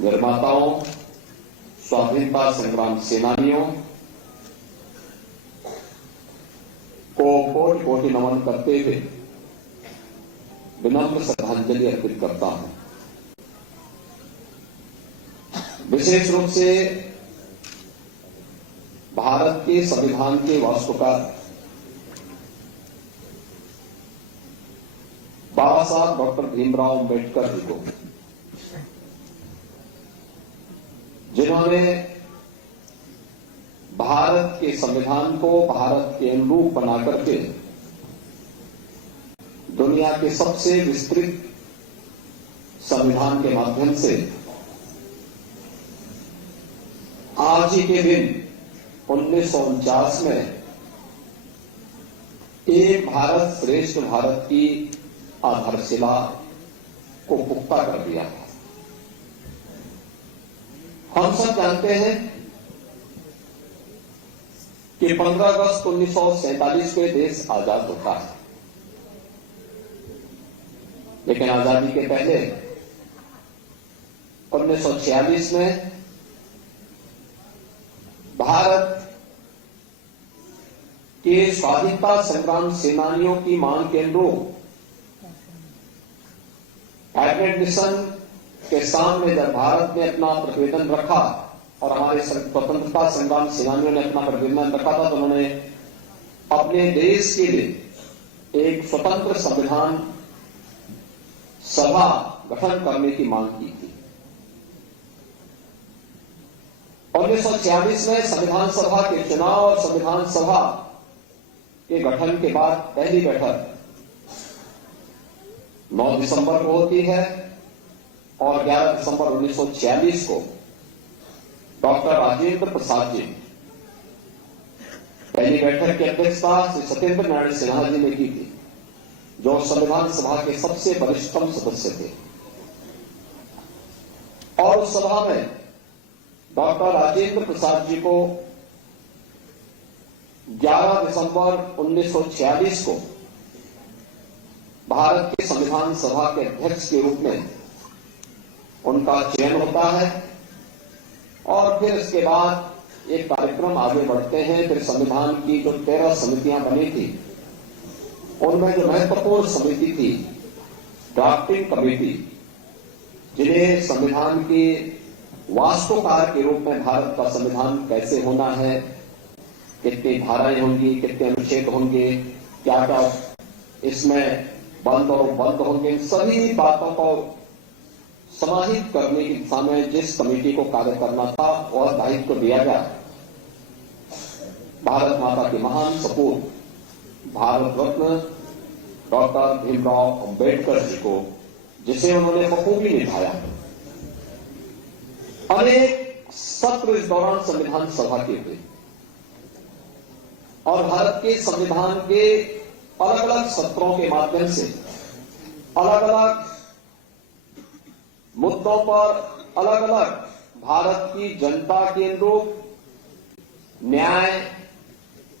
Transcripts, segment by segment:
निर्माताओं, स्वाधीनता संग्राम सेनानियों को कोटि कोटि नमन करते हुए विनम्र श्रद्धांजलि अर्पित करता हूं। विशेष रूप से भारत के संविधान के वास्तुकार बाबा साहब डॉक्टर भीमराव अंबेडकर जी को, जिन्होंने भारत के संविधान को भारत के अनुरूप बना करके दुनिया के सबसे विस्तृत संविधान के माध्यम से आज ही के दिन 1949 में एक भारत श्रेष्ठ भारत की आधारशिला को पुख्ता कर दिया था। हम सब जानते हैं कि 15 अगस्त 1947 को देश आजाद होता है, लेकिन आजादी के पहले 1946 में भारत के स्वाधीनता संग्राम सेनानियों की मांग के अनुरूप कैबिनेट मिशन के सामने जब भारत ने अपना प्रतिवेदन रखा और हमारे स्वतंत्रता संग्राम सेनानियों ने अपना प्रतिवेदन रखा था, तो उन्होंने अपने देश के लिए एक स्वतंत्र संविधान सभा गठन करने की मांग की थी। 1946 में संविधान सभा के चुनाव और संविधान सभा के गठन के बाद पहली बैठक 9 दिसंबर को होती है और 11 दिसंबर 1946 को डॉक्टर राजेंद्र प्रसाद जी पहली बैठक की अध्यक्षता श्री सत्येंद्र नारायण सिन्हा जी ने की थी, जो संविधान सभा के सबसे वरिष्ठतम सदस्य थे। और उस सभा में डॉक्टर राजेंद्र प्रसाद जी को 11 दिसंबर 1946 को भारत के संविधान सभा के अध्यक्ष के रूप में उनका चयन होता है और फिर इसके बाद एक कार्यक्रम आगे बढ़ते हैं। फिर संविधान की जो 13 समितियां बनी थी, उनमें जो महत्वपूर्ण समिति थी ड्राफ्टिंग कमेटी, जिन्हें संविधान के वास्तुकार के रूप में भारत का संविधान कैसे होना है, कितनी धाराएं होंगी, कितने अनुच्छेद होंगे, क्या क्या इसमें बंद और बंद होंगे, इन सभी बातों को समाहित करने की दिशा में जिस कमेटी को कार्य करना था वह दायित्व दिया गया भारत माता के महान सपूत भारत रत्न डॉक्टर भीमराव अंबेडकर जी को, जिसे उन्होंने बखूबी निभाया। अनेक सत्र इस दौरान संविधान सभा के हुए और भारत के संविधान के अलग अलग सत्रों के माध्यम से अलग अलग मुद्दों पर अलग अलग भारत की जनता के अनुरूप न्याय,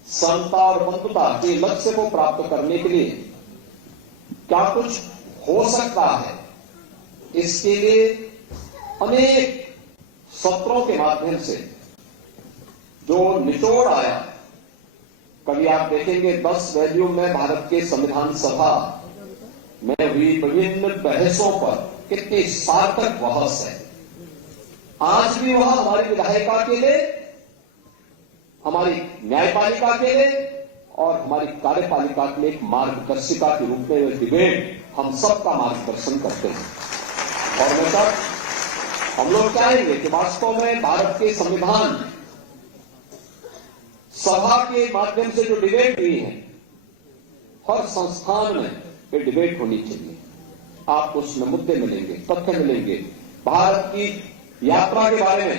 समता और बंधुता के लक्ष्य को प्राप्त करने के लिए क्या कुछ हो सकता है, इसके लिए अनेक सत्रों के माध्यम से जो निचोड़ आया। कभी आप देखेंगे 10 वैल्यूम में भारत के संविधान सभा में हुई विभिन्न बहसों पर कितनी सार्थक बहस है। आज भी वह हमारी विधायिका के लिए, हमारी न्यायपालिका के लिए और हमारी कार्यपालिका के लिए एक मार्गदर्शिका के रूप में वह डिबेट हम सबका मार्गदर्शन करते हैं। और मैं तक हम लोग चाहेंगे कि वास्तव में भारत के संविधान सभा के माध्यम से जो डिबेट हुई है, हर संस्थान में ये डिबेट होनी चाहिए। आपको उसमें मुद्दे मिलेंगे, तथ्य मिलेंगे, भारत की यात्रा के बारे में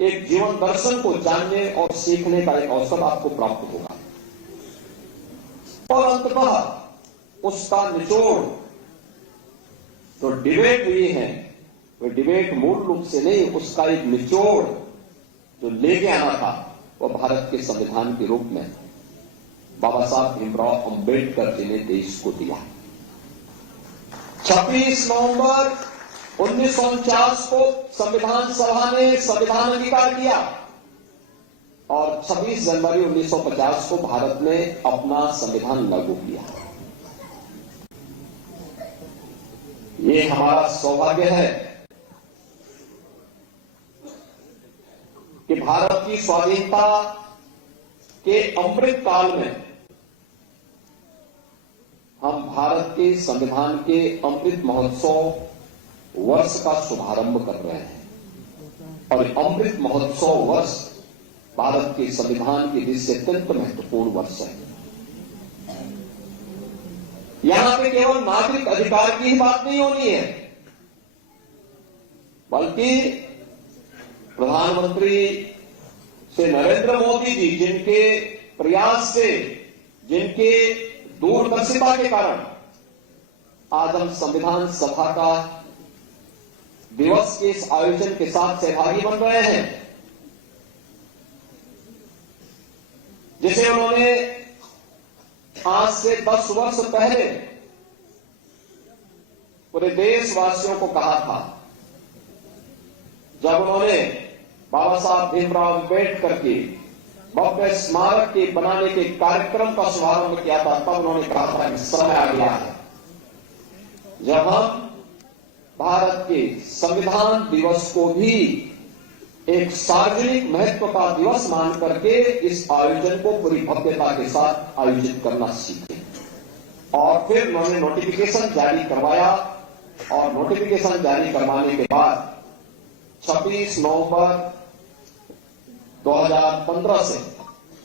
एक जीवन दर्शन को जानने और सीखने का एक अवसर आपको प्राप्त होगा। और अंततः उसका निचोड़ जो डिबेट हुई है, वो डिबेट मूल रूप से नहीं, उसका एक निचोड़ जो लेके आना था वो भारत के संविधान के रूप में बाबा साहब भीमराव अंबेडकर जी ने देश को दिया। 26 नवंबर 1949 को संविधान सभा ने संविधान अंगीकार किया और 26 जनवरी 1950 को भारत ने अपना संविधान लागू किया। ये हमारा सौभाग्य है कि भारत की स्वाधीनता के अमृत काल में हम भारत के संविधान के अमृत महोत्सव वर्ष का शुभारंभ कर रहे हैं और अमृत महोत्सव वर्ष भारत के संविधान के दृष्टि से अत्यंत महत्वपूर्ण वर्ष है। यहां पे केवल नागरिक अधिकार की ही बात नहीं होनी है, बल्कि प्रधानमंत्री श्री नरेंद्र मोदी जी जिनके प्रयास से, जिनके दूरदर्शिता के कारण आज हम संविधान सभा का दिवस के इस आयोजन के साथ सहभागी बन रहे हैं, जिसे उन्होंने आज से 10 वर्ष पहले पूरे देशवासियों को कहा था, जब उन्होंने बाबा साहब भीमराव अम्बेडकर के भव्य स्मारक के बनाने के कार्यक्रम का शुभारंभ किया था। तब उन्होंने कहा था कि समय आ गया है जब हम भारत के संविधान दिवस को भी एक सार्वजनिक महत्व का दिवस मान करके इस आयोजन को पूरी भव्यता के साथ आयोजित करना सीखे। और फिर उन्होंने नोटिफिकेशन जारी करवाया और नोटिफिकेशन जारी करवाने के बाद 26 नवंबर 2015 से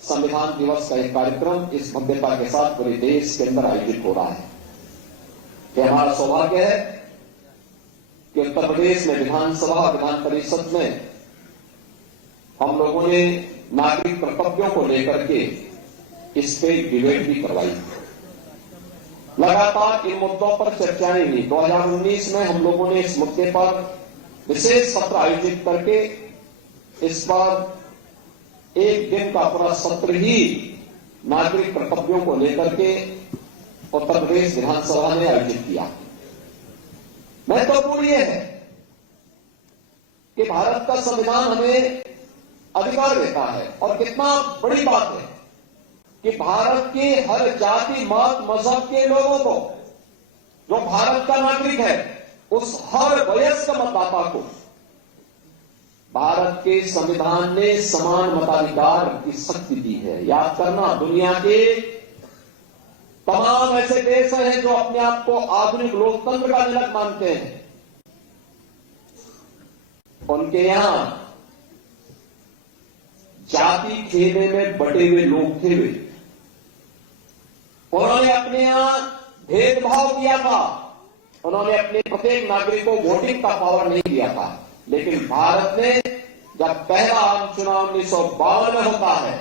संविधान दिवस का एक कार्यक्रम इस भव्यता के साथ पूरे देश के अंदर आयोजित हो रहा है। यह हमारा सौभाग्य है कि उत्तर प्रदेश में विधानसभा विधान परिषद में हम लोगों ने नागरिक कर्तव्यों को लेकर के इस पे डिबेट भी करवाई। लगातार इन मुद्दों पर चर्चाएं हुई। 2019 में हम लोगों ने इस मुद्दे पर विशेष सत्र आयोजित करके इस बार एक दिन का पूरा सत्र ही नागरिक कर्तव्यों को लेकर के उत्तर प्रदेश विधानसभा ने आयोजित किया। महत्वपूर्ण यह है कि भारत का संविधान हमें अधिकार देता है और कितना बड़ी बात है कि भारत के हर जाति मत मजहब के लोगों को, जो भारत का नागरिक है, उस हर वयस्क मतदाता को भारत के संविधान ने समान मताधिकार की शक्ति दी है। याद करना, दुनिया के तमाम ऐसे देश हैं जो अपने आप को आधुनिक लोकतंत्र का जनक मानते हैं, उनके यहां जाति खेमे में बटे हुए लोग थे। उन्होंने अपने यहां भेदभाव किया था, उन्होंने अपने प्रत्येक नागरिक को वोटिंग का पावर नहीं दिया था। लेकिन भारत ने जब पहला आम चुनाव 1952 में होता है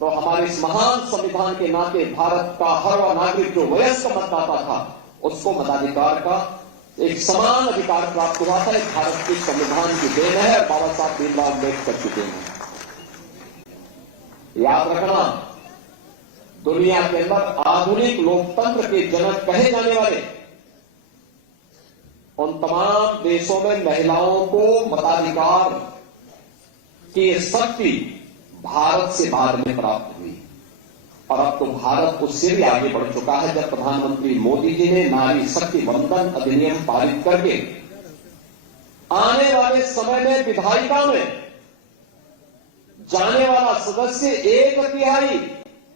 तो हमारे इस महान संविधान के नाते भारत का हर वह नागरिक जो वयस्क मतदाता था उसको मताधिकार का एक समान अधिकार प्राप्त हुआ था। एक भारत के संविधान की देन है और बाबा साहब भीमराव अम्बेडकर की देन है। याद रखना, दुनिया के अंदर आधुनिक लोकतंत्र के जनक कहे जाने वाले उन तमाम देशों में महिलाओं को मताधिकार की शक्ति भारत से बाद में प्राप्त हुई और अब तो भारत उससे भी आगे बढ़ चुका है। जब प्रधानमंत्री मोदी जी ने नारी शक्ति वंदन अधिनियम पारित करके आने वाले समय में विधायिका में जाने वाला सदस्य 1/3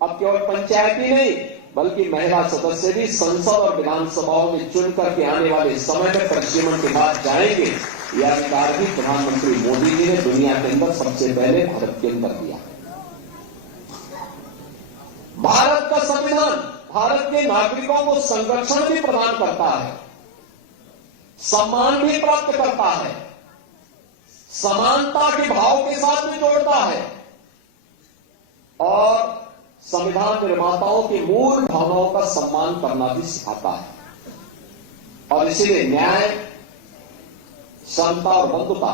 अब केवल पंचायती नहीं बल्कि महिला सदस्य भी संसद और विधानसभाओं में चुन करके आने वाले समय में परिसीमन के बाद जाएंगे। यह अधिकार भी प्रधानमंत्री मोदी जी ने दुनिया के अंदर सबसे पहले भारत के अंदर दिया। भारत का संविधान भारत के नागरिकों को संरक्षण भी प्रदान करता है, सम्मान भी प्राप्त करता है, समानता के भाव के साथ भी जोड़ता है और संविधान निर्माताओं की मूल भावनाओं का सम्मान करना भी सिखाता है। और इसीलिए न्याय, समता और बंधुता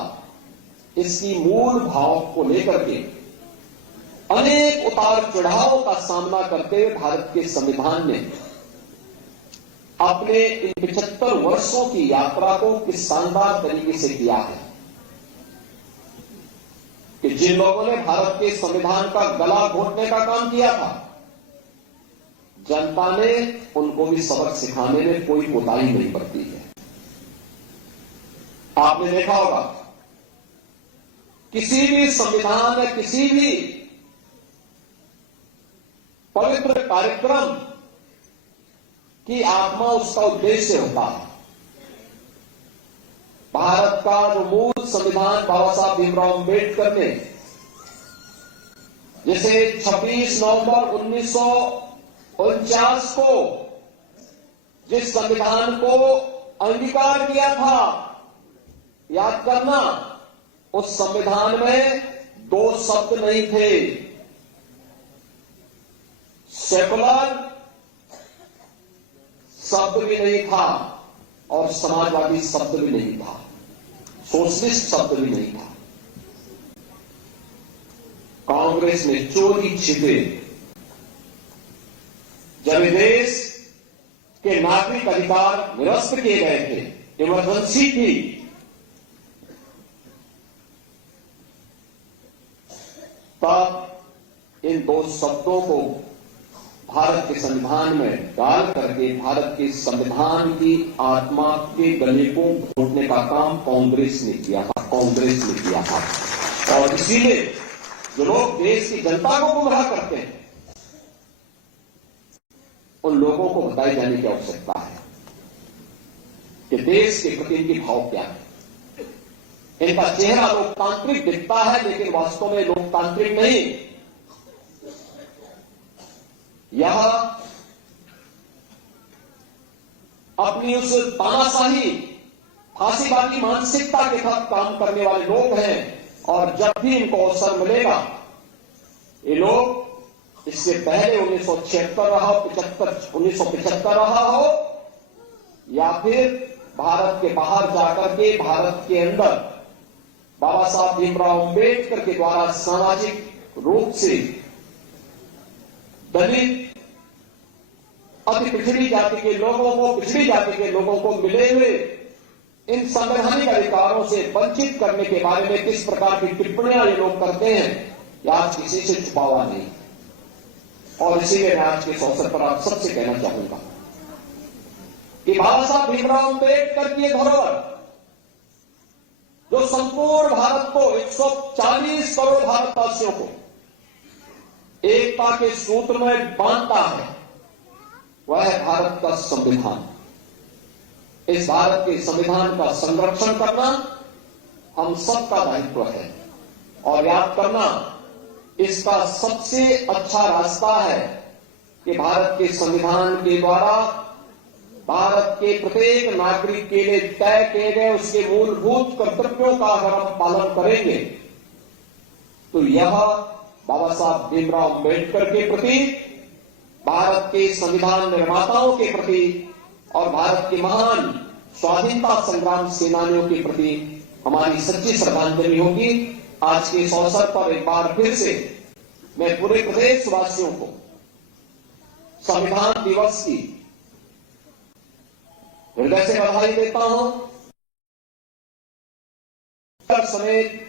इसकी मूल भाव को लेकर के अनेक उतार चढ़ावों का सामना करते हुए भारत के संविधान ने अपने इन 75 वर्षों की यात्रा को किस शानदार तरीके से किया है कि जिन लोगों ने भारत के संविधान का गला घोटने का काम किया था, जनता ने उनको भी सबक सिखाने में कोई कोताही नहीं बरती है। आपने देखा होगा किसी भी संविधान या किसी भी पवित्र कार्यक्रम की आत्मा उसका उद्देश्य होता है। भारत का जो मूल संविधान बाबा साहब भीमराव अम्बेडकर ने जैसे 26 नवंबर 1949 को जिस संविधान को अंगीकार किया था, याद करना, उस संविधान में 2 शब्द नहीं थे, सेकुलर शब्द भी नहीं था और समाजवादी शब्द भी नहीं था, सोशलिस्ट शब्द भी नहीं था। कांग्रेस ने चोरी छिपे जब देश के नागरिक अधिकार निरस्त किए गए थे, इमरजेंसी थी, तब इन 2 शब्दों को भारत के संविधान में डाल करके भारत के संविधान की आत्मा के गले को घोटने का काम कांग्रेस ने किया था। और इसीलिए जो लोग देश की जनता को गुमराह करते हैं, उन लोगों को बताए जाने की आवश्यकता है कि देश के प्रति इनकी भाव क्या है। इनका चेहरा लोकतांत्रिक दिखता है, लेकिन वास्तव में लोकतांत्रिक नहीं। यह अपनी उस तानाशाही फांसीवादी मानसिकता के साथ काम करने वाले लोग हैं, और जब भी इनको अवसर मिलेगा, ये लोग इससे पहले 1976 रहा हो, 1975 रहा हो, या फिर भारत के बाहर जाकर के भारत के अंदर बाबा साहब भीमराव अम्बेडकर के द्वारा सामाजिक रूप से दलित, अति पिछड़ी जाति के लोगों को मिले हुए इन संवैधानिक अधिकारों से वंचित करने के बारे में किस प्रकार की टिप्पणियां ये लोग करते हैं, यह आज किसी से छुपा हुआ नहीं। और इसीलिए मैं आज के इस अवसर पर आप सबसे कहना चाहूंगा कि बाबा साहब भीमराव अम्बेडकर की धरोहर जो संपूर्ण भारत को, 140 करोड़ भारतवासियों को एकता के सूत्र में बांधता है, वह है भारत का संविधान। इस भारत के संविधान का संरक्षण करना हम सबका दायित्व है, और याद करना, इसका सबसे अच्छा रास्ता है कि भारत के संविधान के द्वारा भारत के प्रत्येक नागरिक के लिए तय किए गए उसके मूलभूत कर्तव्यों का अगर हम पालन करेंगे, तो यह बाबा साहब भीमराव अम्बेडकर के प्रति, भारत के संविधान निर्माताओं के प्रति और भारत के महान स्वाधीनता संग्राम सेनानियों के प्रति हमारी सच्ची श्रद्धांजलि होगी। आज के इस अवसर पर एक बार फिर से मैं पूरे प्रदेशवासियों को संविधान दिवस की हृदय से बधाई देता हूं। समेत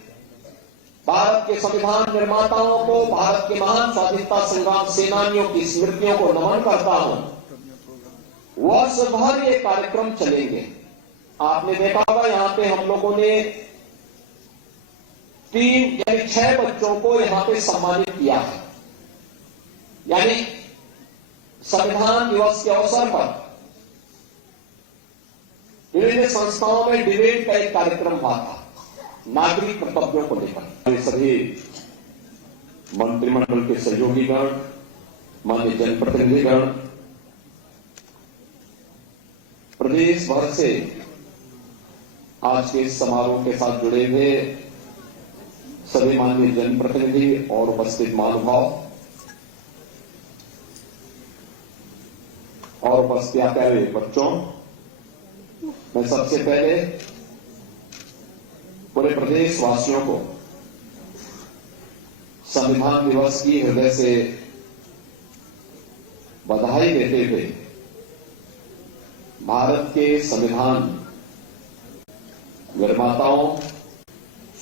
भारत के संविधान निर्माताओं को, भारत के महान स्वाधीनता संग्राम सेनानियों की स्मृतियों को नमन करता हूं। वर्ष भर ये कार्यक्रम चलेंगे। आपने देखा होगा यहां पे हम लोगों ने 3 यानी 6 बच्चों को यहां पे सम्मानित किया है। यानी संविधान दिवस के अवसर पर विभिन्न संस्थाओं में डिबेट का एक कार्यक्रम हुआ था नागरिक कर्तव्यों को लेकर। सभी मंत्रिमंडल के सहयोगीगण, माननीय जनप्रतिनिधिगण, प्रदेश भर से आज के इस समारोह के साथ जुड़े हुए सभी माननीय जनप्रतिनिधि और उपस्थित महानुभाव और उपस्थित प्यारे बच्चों, मैं सबसे पहले पूरे प्रदेशवासियों को संविधान दिवस की हृदय से बधाई देते हुए भारत के संविधान निर्माताओं,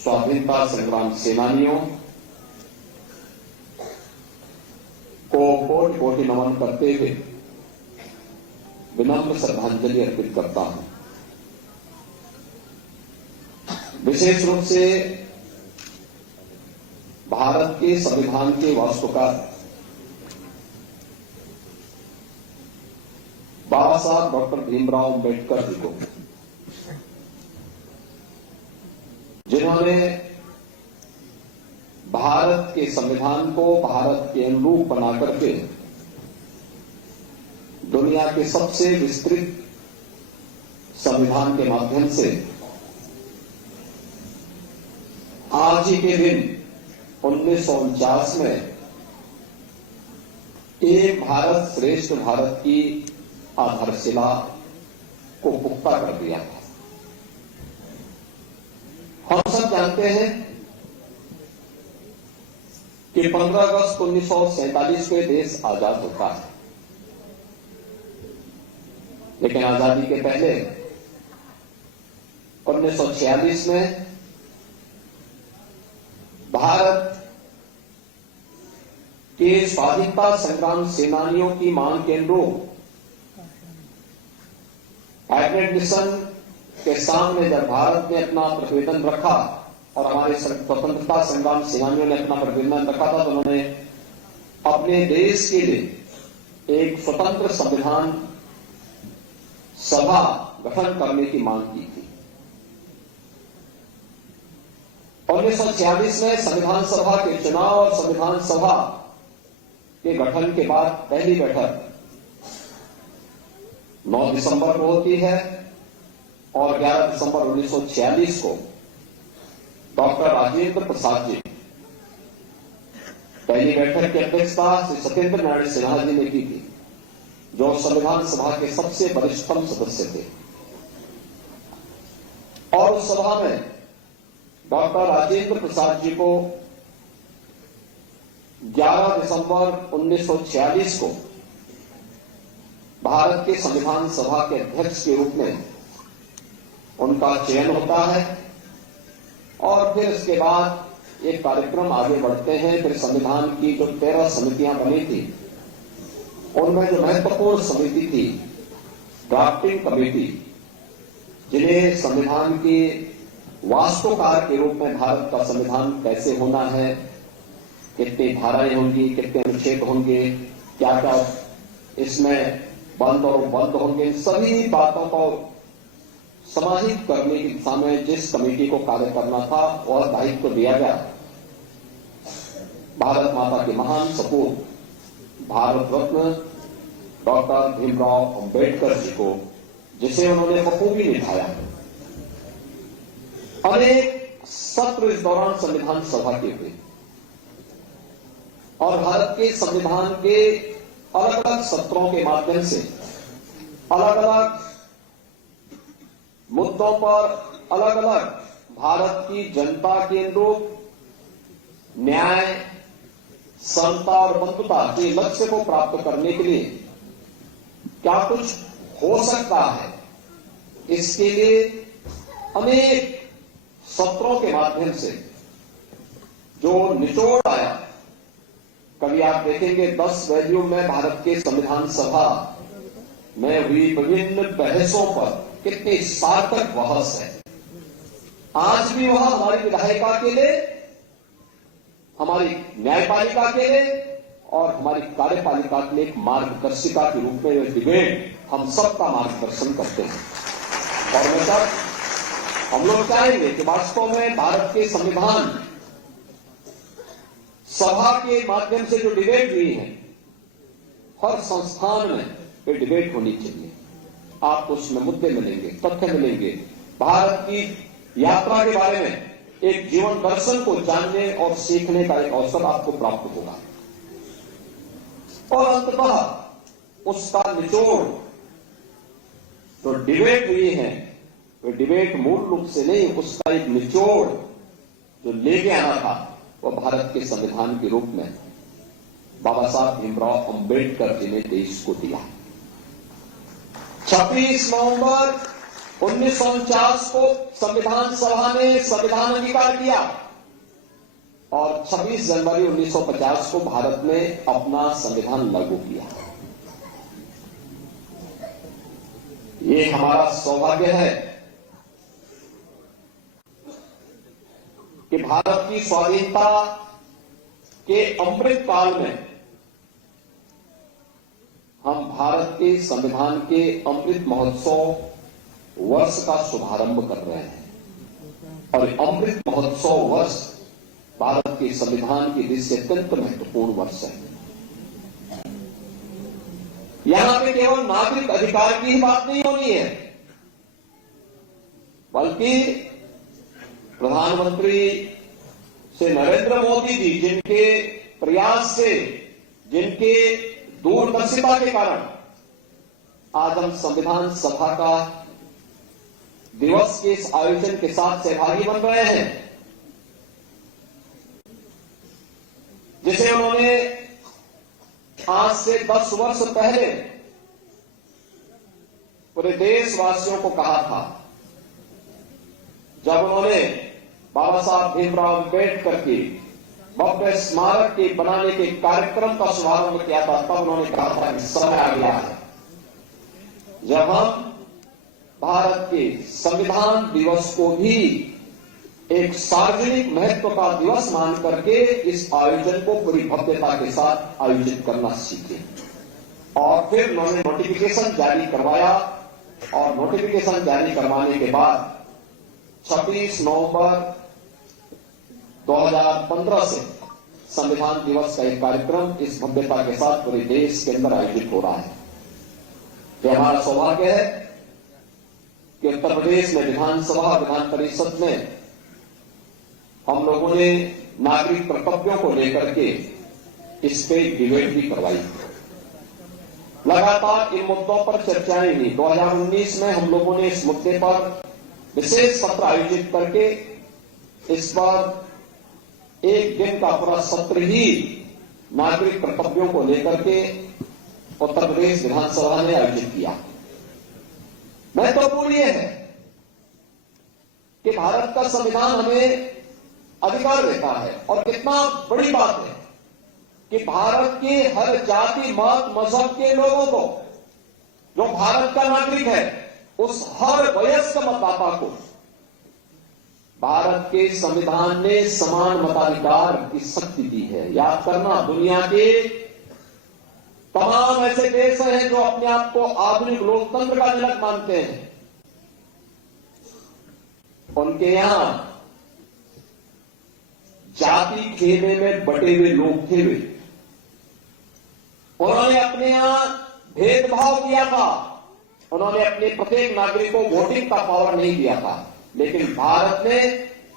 स्वाधीनता संग्राम सेनानियों को कोटि कोटि नमन करते हुए विनम्र श्रद्धांजलि अर्पित करता हूं। विशेष रूप से भारत के संविधान के वास्तुकार बाबा साहब डॉक्टर भीमराव अंबेडकर जी को, जिन्होंने भारत के संविधान को भारत के अनुरूप बनाकर के दुनिया के सबसे विस्तृत संविधान के माध्यम से आज ही के दिन 1949 में एक भारत श्रेष्ठ भारत की आधारशिला को पुख्ता कर दिया था। हम सब जानते हैं कि 15 अगस्त 1947 को देश आजाद होता है, लेकिन आजादी के पहले 1946 में भारत के स्वाधीनता संग्राम सेनानियों की मांग के अनुरूप कैबिनेट मिशन के सामने जब भारत ने अपना प्रतिवेदन रखा और हमारे स्वतंत्रता संग्राम सेनानियों ने अपना प्रतिवेदन रखा था, तो उन्होंने अपने देश के लिए एक स्वतंत्र संविधान सभा गठन करने की मांग की थी। 1946 में संविधान सभा के चुनाव और संविधान सभा के गठन के बाद पहली बैठक 9 दिसंबर को होती है और 11 दिसंबर 1946 को डॉक्टर राजेंद्र प्रसाद जी पहली बैठक की अध्यक्षता श्री सत्येंद्र नारायण सिन्हा जी ने की थी, जो संविधान सभा के सबसे वरिष्ठतम सदस्य थे। और उस सभा में डॉक्टर राजेंद्र प्रसाद जी को 11 दिसंबर 1946 को भारत के संविधान सभा के अध्यक्ष के रूप में उनका चयन होता है और फिर इसके बाद एक कार्यक्रम आगे बढ़ते हैं। फिर संविधान की जो 13 समितियां बनी थी, उनमें जो महत्वपूर्ण समिति थी ड्राफ्टिंग कमेटी, जिन्हें संविधान के वास्तुकार के रूप में भारत का संविधान कैसे होना है, कितनी धाराएं होंगी, कितने अनुच्छेद होंगे, क्या क्या इसमें बंद और बंद होंगे, सभी बातों को समाहित करने की दिशा में जिस कमेटी को कार्य करना था वह दायित्व दिया गया भारत माता के महान सपूत भारत रत्न डॉक्टर भीमराव अंबेडकर जी को, जिसे उन्होंने बखूबी निभाया। अनेक सत्र इस दौरान संविधान सभा के हुए और भारत के संविधान के अलग अलग सत्रों के माध्यम से अलग अलग मुद्दों पर अलग अलग भारत की जनता के अनुरूप न्याय, समता और बंधुता के लक्ष्य को प्राप्त करने के लिए क्या कुछ हो सकता है, इसके लिए अनेक सत्रों के माध्यम से जो निचोड़ आया। कभी आप देखेंगे 10 वैल्यू में भारत के संविधान सभा में हुई विभिन्न बहसों पर कितनी सार्थक बहस है। आज भी वह हमारी विधायिका के लिए, हमारी न्यायपालिका के लिए और हमारी कार्यपालिका के लिए एक मार्गदर्शिका के रूप में यह डिबेट हम सबका मार्गदर्शन करते हैं। और मैं तब हम लोग चाहेंगे कि वास्तव में भारत के संविधान सभा के माध्यम से जो डिबेट हुई है, हर संस्थान में ये डिबेट होनी चाहिए। आपको उसमें मुद्दे मिलेंगे, तथ्य मिलेंगे, भारत की यात्रा के बारे में एक जीवन दर्शन को जानने और सीखने का एक अवसर आपको प्राप्त होगा। और अंततः उसका निचोड़ जो डिबेट हुई है, वो डिबेट मूल रूप से नहीं, उसका एक निचोड़ जो लेके आना था वो भारत के संविधान के रूप में बाबा साहब भीमराव अंबेडकर जी ने देश को दिया। 26 नवंबर 1949 को संविधान सभा ने संविधान अंगीकार किया और 26 जनवरी 1950 को भारत ने अपना संविधान लागू किया। ये हमारा सौभाग्य है कि भारत की स्वाधीनता के अमृत काल में हम भारत के संविधान के अमृत महोत्सव वर्ष का शुभारंभ कर रहे हैं और अमृत महोत्सव वर्ष भारत के संविधान की दृष्टि से अत्यंत महत्वपूर्ण वर्ष है। यहां पे केवल नागरिक अधिकार की ही बात नहीं होनी है, बल्कि प्रधानमंत्री श्री नरेंद्र मोदी जी जिनके प्रयास से, जिनके दूरदर्शिता के कारण आज हम संविधान सभा का दिवस के इस आयोजन के साथ सहभागी बन रहे हैं, जिसे उन्होंने आज से 10 वर्ष पहले पूरे देशवासियों को कहा था, जब उन्होंने बाबा साहब भीमराव अम्बेडकर की भव्य स्मारक के बनाने के कार्यक्रम का शुभारंभ किया था। तब उन्होंने कहा था कि समय आ गया है जब हम भारत के संविधान दिवस को भी एक सार्वजनिक महत्व का दिवस मान करके इस आयोजन को पूरी भव्यता के साथ आयोजित करना सीखे। और फिर उन्होंने नोटिफिकेशन जारी करवाया और नोटिफिकेशन जारी करवाने के बाद 26 नवंबर 2015 से संविधान दिवस का एक कार्यक्रम इस भव्यता के साथ पूरे देश के अंदर आयोजित हो रहा है। यह हमारा सौभाग्य है कि उत्तर प्रदेश में विधानसभा, विधान परिषद में हम लोगों ने नागरिक कर्तव्यों को लेकर के इस पे डिबेट भी करवाई। लगातार इन मुद्दों पर चर्चाएं हुई। 2019 में हम लोगों ने इस मुद्दे पर विशेष सत्र आयोजित करके इस बार एक दिन का पूरा सत्र ही नागरिक कर्तव्यों को लेकर के उत्तर प्रदेश विधानसभा ने आयोजित किया। महत्वपूर्ण यह है कि भारत का संविधान हमें अधिकार देता है और कितना बड़ी बात है कि भारत के हर जाति, मत, मजहब के लोगों को, जो भारत का नागरिक है, उस हर वयस्क मतदाता को भारत के संविधान ने समान मताधिकार की शक्ति दी है। याद करना, दुनिया के तमाम ऐसे देश हैं जो अपने आप को आधुनिक लोकतंत्र का जनक मानते हैं, उनके यहां जाति खेमे में बटे हुए लोग थे। उन्होंने अपने यहां भेदभाव किया था, उन्होंने अपने प्रत्येक नागरिक को वोटिंग का पावर नहीं दिया था। लेकिन भारत ने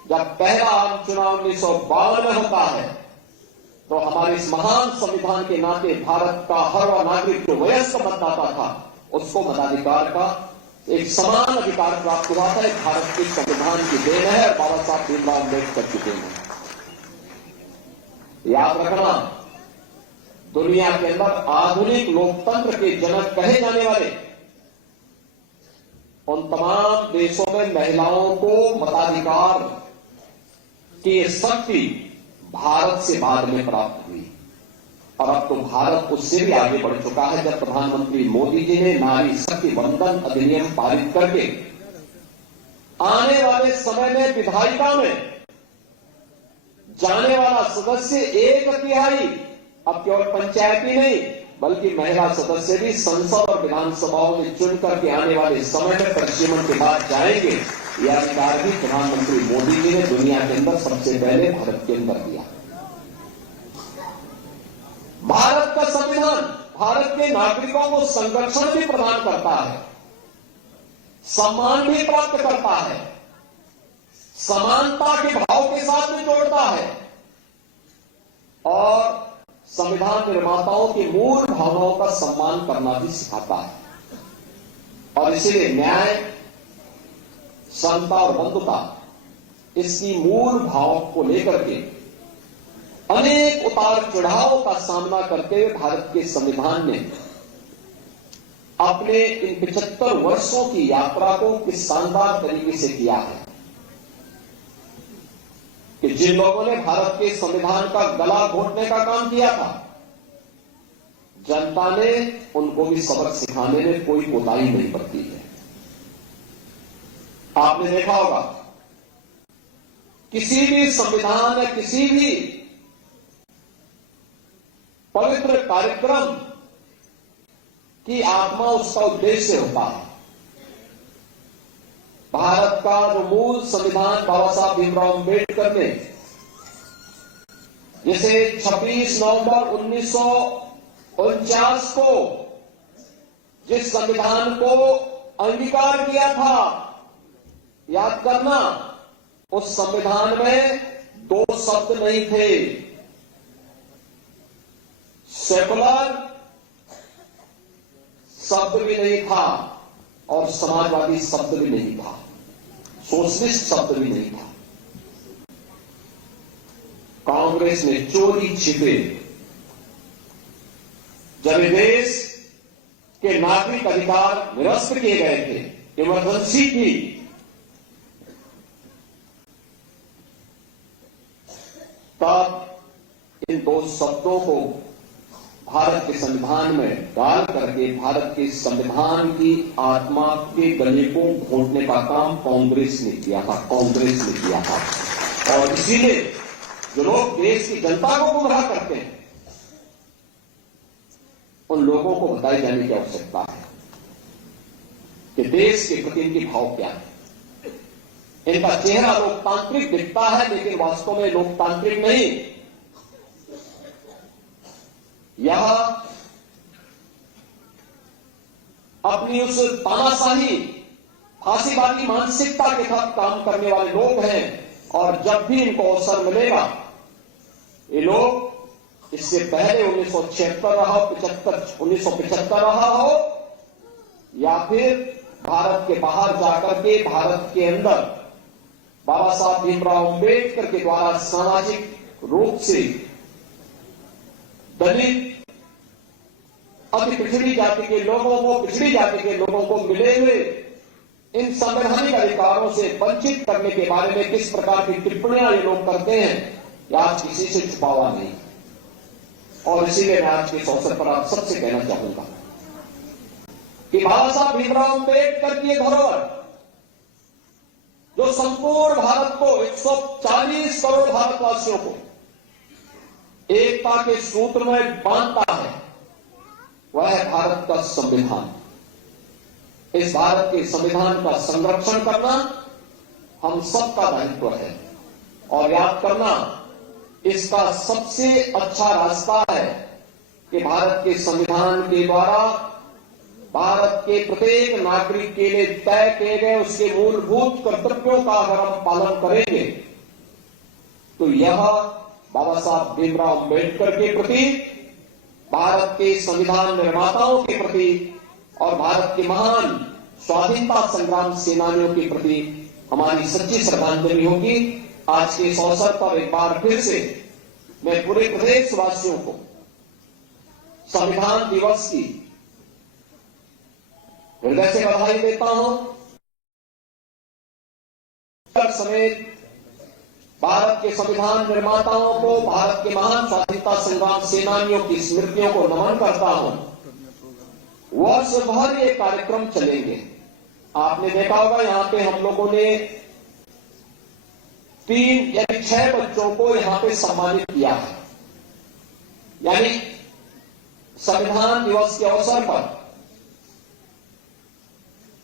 जब पहला आम चुनाव 1952 में होता है तो हमारे इस महान संविधान के नाते भारत का हर वह नागरिक जो वयस्क मतदाता था उसको मताधिकार का एक समान अधिकार प्राप्त हुआ था। भारत के संविधान की देन है और बाबा साहब भीमराव अम्बेडकर की देन है। याद रखना, दुनिया के अंदर आधुनिक लोकतंत्र के जनक कहे जाने वाले उन तमाम देशों में महिलाओं को मताधिकार की शक्ति भारत से बाद में प्राप्त हुई और अब तो भारत उससे भी आगे बढ़ चुका है। जब प्रधानमंत्री मोदी जी ने नारी शक्ति वंदन अधिनियम पारित करके आने वाले समय में विधायिका में जाने वाला सदस्य 1/3 अब केवल पंचायती नहीं बल्कि महिला सदस्य भी संसद और विधानसभाओं में चुन करके आने वाले समय में परिसीमन के बाद जाएंगे। यह अधिकार भी प्रधानमंत्री मोदी जी ने दुनिया के अंदर सबसे पहले भारत के अंदर दिया। भारत का संविधान भारत के नागरिकों को संरक्षण भी प्रदान करता है, सम्मान भी प्राप्त करता है, समानता के भाव के साथ भी जोड़ता है और संविधान निर्माताओं की मूल भावनाओं का सम्मान करना भी सिखाता है। और इसलिए न्याय, समता और बंधुता इसकी मूल भाव को लेकर के अनेक उतार चढ़ाव का सामना करते हुए भारत के संविधान ने अपने इन 75 वर्षों की यात्रा को किस शानदार तरीके से किया है कि जिन लोगों ने भारत के संविधान का गला घोटने का काम किया था, जनता ने उनको भी सबक सिखाने में कोई कोताही नहीं बरती है। आपने देखा होगा किसी भी संविधान या किसी भी पवित्र कार्यक्रम की आत्मा उसका उद्देश्य होता है। भारत का जो मूल संविधान बाबा साहब भीमराव अम्बेडकर ने जिसे 26 नवंबर 1949 को जिस संविधान को अंगीकार किया था, याद करना, उस संविधान में 2 शब्द नहीं थे, सेकुलर शब्द भी नहीं था और समाजवादी शब्द भी नहीं था, सोशलिस्ट शब्द भी नहीं था। कांग्रेस ने चोरी छिपे जब देश के नागरिक अधिकार निरस्त किए गए थे, इमरजेंसी थी, तब इन 2 शब्दों को भारत के संविधान में डाल करके भारत के संविधान की आत्मा के गले को घोटने का काम कांग्रेस ने किया था, कांग्रेस ने किया था। और इसीलिए जो लोग देश की जनता को गुमराह करते हैं, उन लोगों को बताई जाने की आवश्यकता है कि देश के प्रति इनकी भाव क्या है। इनका चेहरा लोकतांत्रिक दिखता है, लेकिन वास्तव में लोकतांत्रिक नहीं। यह अपनी उस तानाशाही फांसीवादी मानसिकता के साथ काम करने वाले लोग हैं, और जब भी इनको अवसर मिलेगा, ये लोग इससे पहले 1976 रहा, 1975 रहा हो, या फिर भारत के बाहर जाकर के भारत के अंदर बाबा साहब भीमराव अम्बेडकर के द्वारा सामाजिक रूप से दलित, अति पिछड़ी जाति के लोगों को, पिछड़ी जाति के लोगों को मिले हुए इन संवैधानिक अधिकारों से वंचित करने के बारे में किस प्रकार की टिप्पणियां ये लोग करते हैं, यह आज किसी से छुपा हुआ नहीं। और इसीलिए मैं आज के इस अवसर पर आप सबसे कहना चाहूंगा कि बाबा साहब भीमराव अम्बेडकर की धरोहर जो संपूर्ण भारत को, 140 करोड़ भारतवासियों को एकता के सूत्र में बांधता है, वह है भारत का संविधान। इस भारत के संविधान का संरक्षण करना हम सबका दायित्व है, और याद करना, इसका सबसे अच्छा रास्ता है कि भारत के संविधान के द्वारा भारत के प्रत्येक नागरिक के लिए तय किए गए उसके मूलभूत कर्तव्यों का अगर हम पालन करेंगे, तो यह बाबा साहब भीमराव अम्बेडकर के प्रति, भारत के संविधान निर्माताओं के प्रति और भारत के महान स्वाधीनता संग्राम सेनानियों के प्रति हमारी सच्ची श्रद्धांजलि होगी। आज के इस अवसर पर एक बार फिर से मैं पूरे प्रदेशवासियों को संविधान दिवस की हृदय से बधाई देता हूं। समेत भारत के संविधान निर्माताओं को, भारत के महान स्वाधीनता संग्राम सेनानियों की स्मृतियों को नमन करता हूं। वर्ष भर ये कार्यक्रम चलेंगे। आपने देखा होगा यहां पे हम लोगों ने 3 या 6 बच्चों को यहां पे सम्मानित किया है। यानी संविधान दिवस के अवसर पर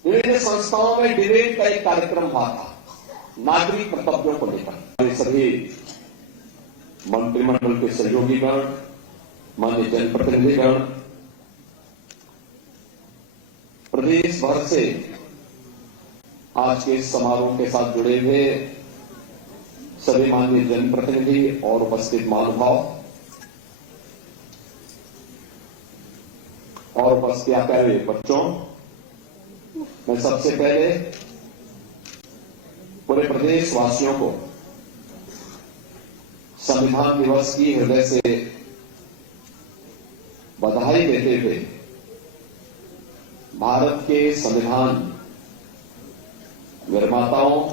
विभिन्न संस्थाओं में डिबेट का एक कार्यक्रम हुआ था नागरिक कर्तव्यों को लेकर। सभी मंत्रिमंडल के सहयोगीगण, माननीय जनप्रतिनिधिगण, प्रदेश भर से आज के इस समारोह के साथ जुड़े हुए सभी माननीय जनप्रतिनिधि और उपस्थित महानुभाव और उपस्थित प्यारे बच्चों, मैं सबसे पहले पूरे प्रदेशवासियों को संविधान दिवस की हृदय से बधाई देते हुए भारत के संविधान निर्माताओं,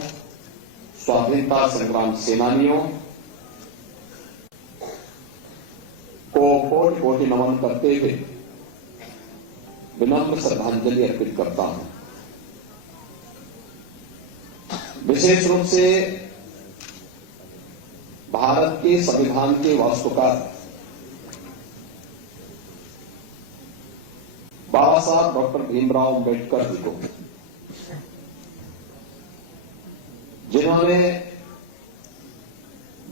स्वाधीनता संग्राम सेनानियों को कोटि कोटि नमन करते हुए विनम्र श्रद्धांजलि अर्पित करता हूं। विशेष रूप से भारत के संविधान के वास्तुकार बाबा साहब डॉक्टर भीमराव अंबेडकर जी को, जिन्होंने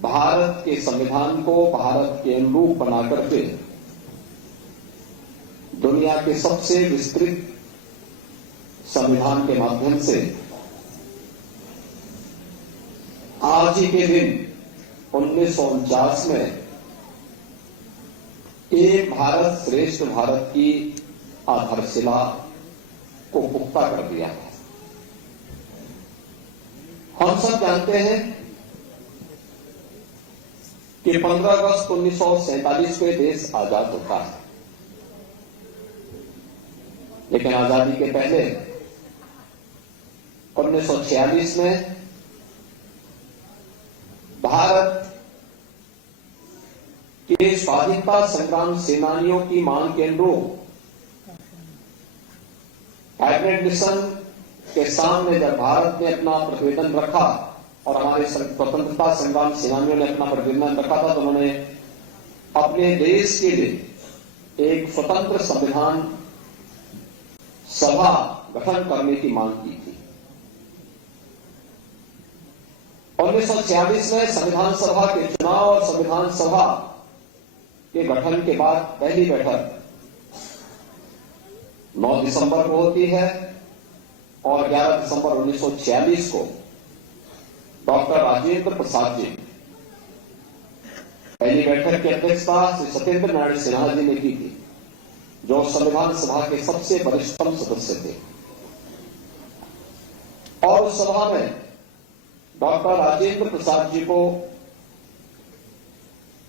भारत के संविधान को भारत के अनुरूप बनाकर के दुनिया के सबसे विस्तृत संविधान के माध्यम से आज ही के दिन 1949 में एक भारत श्रेष्ठ भारत की आधारशिला को पुख्ता कर दिया है। हम सब जानते हैं कि 15 अगस्त 1947 को देश आजाद होता है, लेकिन आजादी के पहले 1946 में भारत के स्वाधीनता संग्राम सेनानियों की मांग के अनुरूप कैबिनेट मिशन के सामने जब भारत ने अपना प्रतिवेदन रखा और हमारे स्वतंत्रता संग्राम सेनानियों ने अपना प्रतिवेदन रखा था, तो उन्होंने अपने देश के लिए एक स्वतंत्र संविधान सभा गठन करने की मांग की थी। 1946 में संविधान सभा के चुनाव और संविधान सभा के गठन के बाद पहली बैठक 9 दिसंबर को होती है और 11 दिसंबर 1946 को डॉक्टर राजेंद्र प्रसाद जी पहली बैठक की अध्यक्षता श्री सत्येंद्र नारायण सिन्हा जी ने की थी, जो संविधान सभा के सबसे वरिष्ठतम सदस्य थे। और उस सभा में डॉक्टर राजेंद्र प्रसाद जी को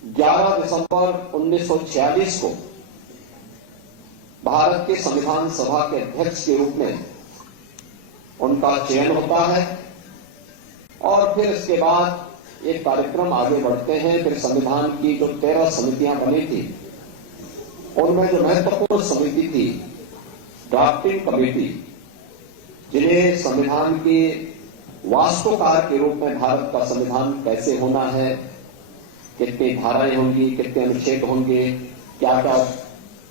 11 दिसंबर 1946 को भारत के संविधान सभा के अध्यक्ष के रूप में उनका चयन होता है और फिर इसके बाद एक कार्यक्रम आगे बढ़ते हैं। फिर संविधान की जो 13 समितियां बनी थी, उनमें जो महत्वपूर्ण समिति थी ड्राफ्टिंग कमेटी, जिन्हें संविधान के वास्तुकार के रूप में भारत का संविधान कैसे होना है, कितनी धाराएं होंगी, कितने अनुच्छेद होंगे, क्या क्या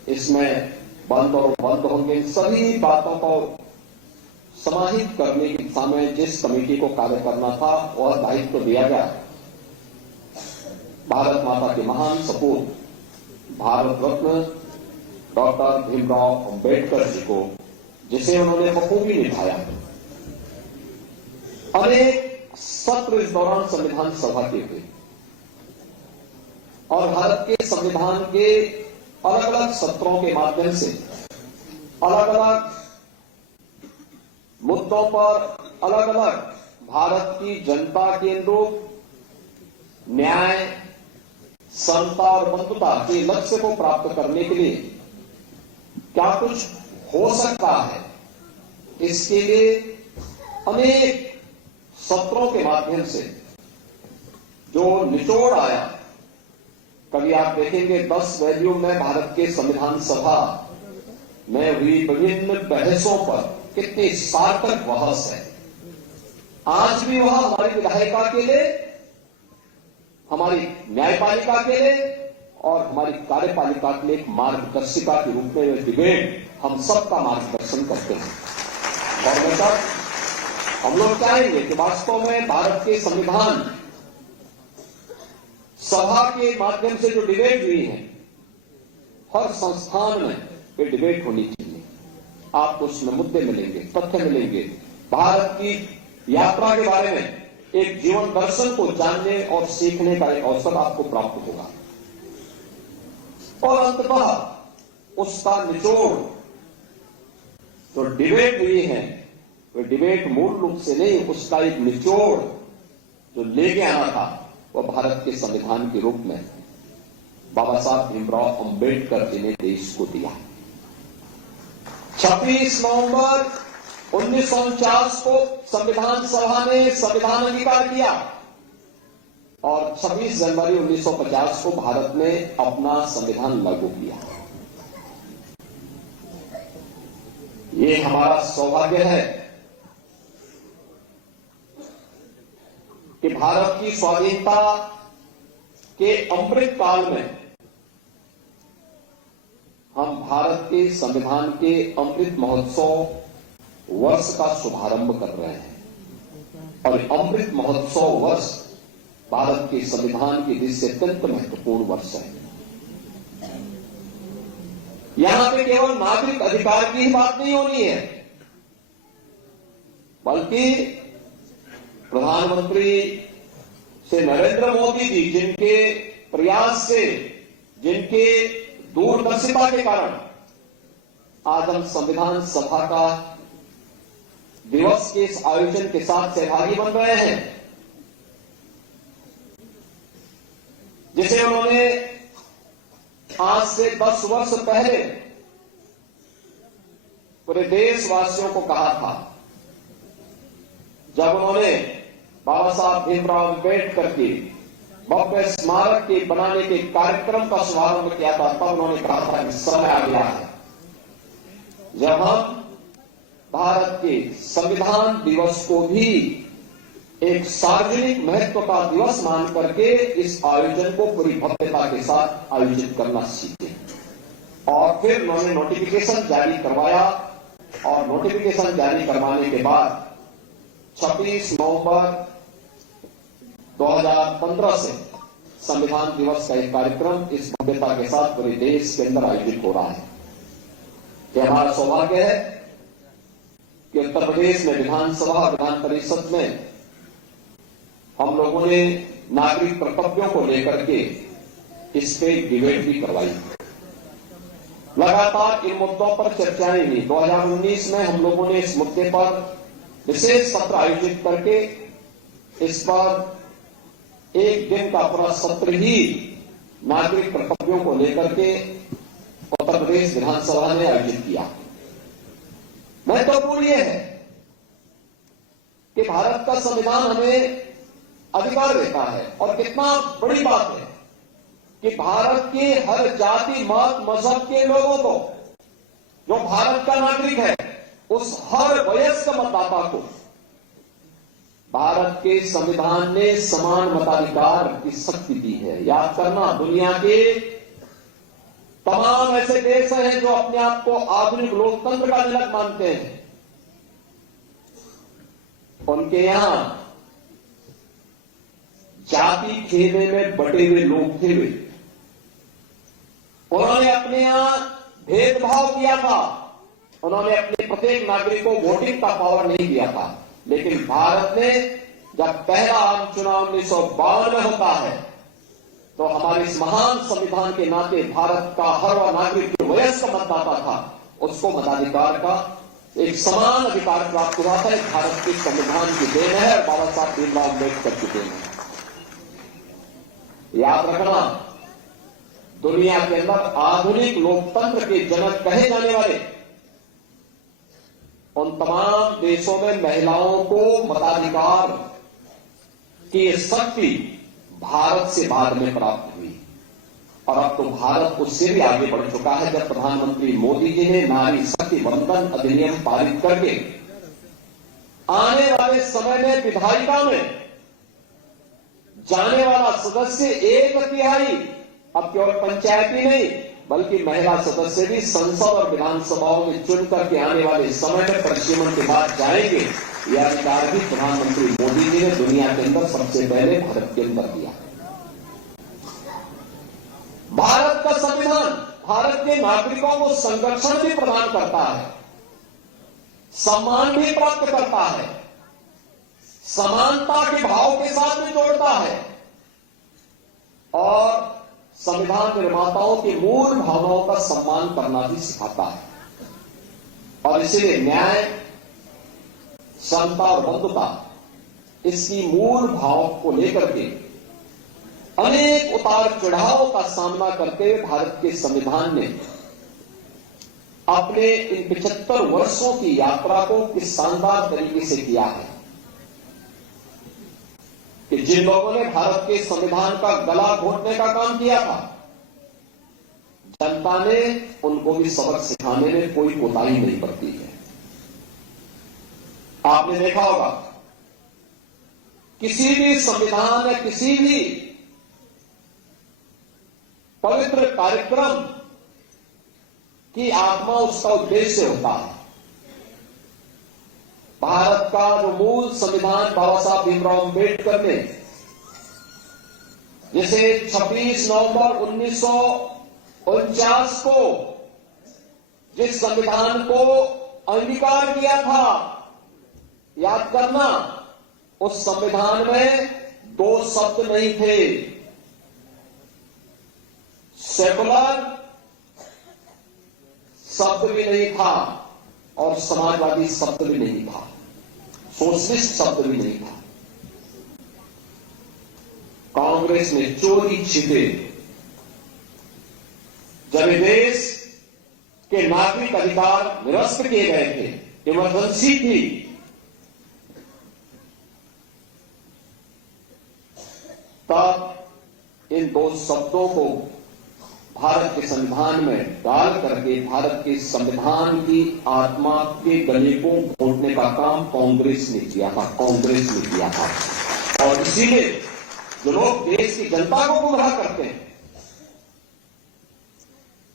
इसमें बंद और बंद होंगे, सभी बातों को समाहित करने की दिशा में जिस कमेटी को कार्य करना था वह दायित्व दिया गया भारत माता के महान सपूत भारत रत्न डॉक्टर भीमराव अंबेडकर जी को, जिसे उन्होंने बखूबी निभाया। अनेक सत्र इस दौरान संविधान सभा के हुए और भारत के संविधान के अलग अलग सत्रों के माध्यम से अलग अलग मुद्दों पर अलग अलग भारत की जनता के अनुरूप न्याय, समता और बंधुता के लक्ष्य को प्राप्त करने के लिए क्या कुछ हो सकता है, इसके लिए अनेक सत्रों के माध्यम से जो निचोड़ आया। कभी आप देखेंगे 10 वॉल्यूम में भारत के संविधान सभा में हुई विभिन्न बहसों पर कितनी सार्थक बहस है। आज भी वह हमारी विधायिका के लिए, हमारी न्यायपालिका के लिए और हमारी कार्यपालिका के लिए एक मार्गदर्शिका के रूप में यह डिबेट हम सबका मार्गदर्शन करते हैं। और बेहतर हम लोग चाहेंगे कि वास्तव में भारत के संविधान सभा के माध्यम से जो डिबेट हुई है, हर संस्थान में ये डिबेट होनी चाहिए। आपको उसमें मुद्दे मिलेंगे, तथ्य मिलेंगे, भारत की यात्रा के बारे में एक जीवन दर्शन को जानने और सीखने का एक अवसर आपको प्राप्त होगा। और अंततः उसका निचोड़ जो डिबेट हुई है, वो डिबेट मूल रूप से नहीं, उसका एक निचोड़ जो लेके आना था वह भारत के संविधान के रूप में बाबा साहब भीमराव अंबेडकर जी ने देश को दिया। 26 नवंबर 1949 को संविधान सभा ने संविधान अंगीकार किया और 26 जनवरी 1950 को भारत ने अपना संविधान लागू किया। ये हमारा सौभाग्य है कि भारत की स्वाधीनता के अमृत काल में हम भारत के संविधान के अमृत महोत्सव वर्ष का शुभारंभ कर रहे हैं और अमृत महोत्सव वर्ष भारत के संविधान की दृष्टि से अत्यंत महत्वपूर्ण वर्ष है। यहां पे केवल नागरिक अधिकार की ही बात नहीं होनी है, बल्कि प्रधानमंत्री श्री नरेंद्र मोदी जी जिनके प्रयास से, जिनके दूरदर्शिता के कारण आज हम संविधान सभा का दिवस के इस आयोजन के साथ सहभागी बन रहे हैं, जिसे उन्होंने आज से 10 वर्ष पहले पूरे देशवासियों को कहा था, जब उन्होंने बाबा साहब भीमराव अम्बेडकर की भव्य स्मारक के बनाने के कार्यक्रम का शुभारंभ किया था। तब उन्होंने कहा था कि समय आ गया है जब हम भारत के संविधान दिवस को भी एक सार्वजनिक महत्व का दिवस मान करके इस आयोजन को पूरी भव्यता के साथ आयोजित करना सीखे। और फिर उन्होंने नोटिफिकेशन जारी करवाया और नोटिफिकेशन जारी करवाने के बाद 26 नवंबर 2015 से संविधान दिवस का एक कार्यक्रम इस भव्यता के साथ पूरे देश के अंदर आयोजित हो रहा है। यह हमारा सौभाग्य है कि उत्तर प्रदेश में विधानसभा विधान परिषद में हम लोगों ने नागरिक कर्तव्यों को लेकर के इस पे डिबेट भी करवाई। लगातार इन मुद्दों पर चर्चाएं हुई। 2019 में हम लोगों ने इस मुद्दे पर विशेष सत्र आयोजित करके इस पर एक दिन का पूरा सत्र ही नागरिक कर्तव्यों को लेकर के उत्तर प्रदेश विधानसभा ने आयोजित किया। महत्वपूर्ण यह है कि भारत का संविधान हमें अधिकार देता है और कितना बड़ी बात है कि भारत के हर जाति मत मजहब के लोगों को, जो भारत का नागरिक है, उस हर वयस्क मतदाता को भारत के संविधान ने समान मताधिकार की शक्ति दी है। याद करना, दुनिया के तमाम ऐसे देश हैं जो अपने आप को आधुनिक लोकतंत्र का जनक मानते हैं, उनके यहां जाति खेमे में बटे हुए लोग थे। उन्होंने अपने यहां भेदभाव किया था, उन्होंने अपने प्रत्येक नागरिक को वोटिंग का पावर नहीं दिया था। लेकिन भारत ने जब पहला आम चुनाव 1952 में होता है तो हमारे इस महान संविधान के नाते भारत का हर वह नागरिक जो वयस्क मतदाता था उसको मताधिकार का एक समान अधिकार प्राप्त हुआ था। भारत के संविधान की देन है और बाबा साहब भीमराव अम्बेडकर की देन है। याद रखना, दुनिया के अंदर आधुनिक लोकतंत्र के जनक कहे जाने वाले उन तमाम देशों में महिलाओं को मताधिकार की शक्ति भारत से बाद में प्राप्त हुई और अब तो भारत उससे भी आगे बढ़ चुका है। जब प्रधानमंत्री मोदी जी ने नारी शक्ति वंदन अधिनियम पारित करके आने वाले समय में विधायिका में जाने वाला सदस्य 1/3 अब केवल पंचायती नहीं बल्कि महिला सदस्य भी संसद और विधानसभाओं में चुन करके आने वाले समय में परिसीमन के बाद जाएंगे। यह अधिकार भी प्रधानमंत्री मोदी जी ने दुनिया के अंदर सबसे पहले भारत के अंदर दिया। भारत का संविधान भारत के नागरिकों को संरक्षण भी प्रदान करता है, सम्मान भी प्राप्त करता है, समानता के भाव के साथ भी जोड़ता है और संविधान निर्माताओं की मूल भावनाओं का सम्मान करना भी सिखाता है। और इसलिए न्याय, समता और बंधुता इसकी मूल भाव को लेकर के अनेक उतार चढ़ाव का सामना करते हुए भारत के संविधान ने अपने इन 75 वर्षों की यात्रा को किस शानदार तरीके से किया है कि जिन लोगों ने भारत के संविधान का गला घोटने का काम किया था, जनता ने उनको भी सबक सिखाने में कोई कोताही नहीं बरती है। आपने देखा होगा किसी भी संविधान या किसी भी पवित्र कार्यक्रम की आत्मा उसका उद्देश्य होता है। भारत का जो मूल संविधान बाबा साहब भीमराव अंबेडकर ने जिसे 26 नवंबर 1949 को जिस संविधान को अंगीकार किया था, याद करना, उस संविधान में 2 शब्द नहीं थे, सेकुलर शब्द भी नहीं था और समाजवादी शब्द भी नहीं था, सोशलिस्ट शब्द भी नहीं था। कांग्रेस ने चोरी छिपे जब देश के नागरिक अधिकार निरस्त किए गए थे, इमरजेंसी थी, तब इन 2 शब्दों को भारत के संविधान में डाल करके भारत के संविधान की आत्मा के गले को घोटने का काम कांग्रेस ने किया था, कांग्रेस ने किया था। और इसीलिए जो लोग देश की जनता को गुमराह करते हैं,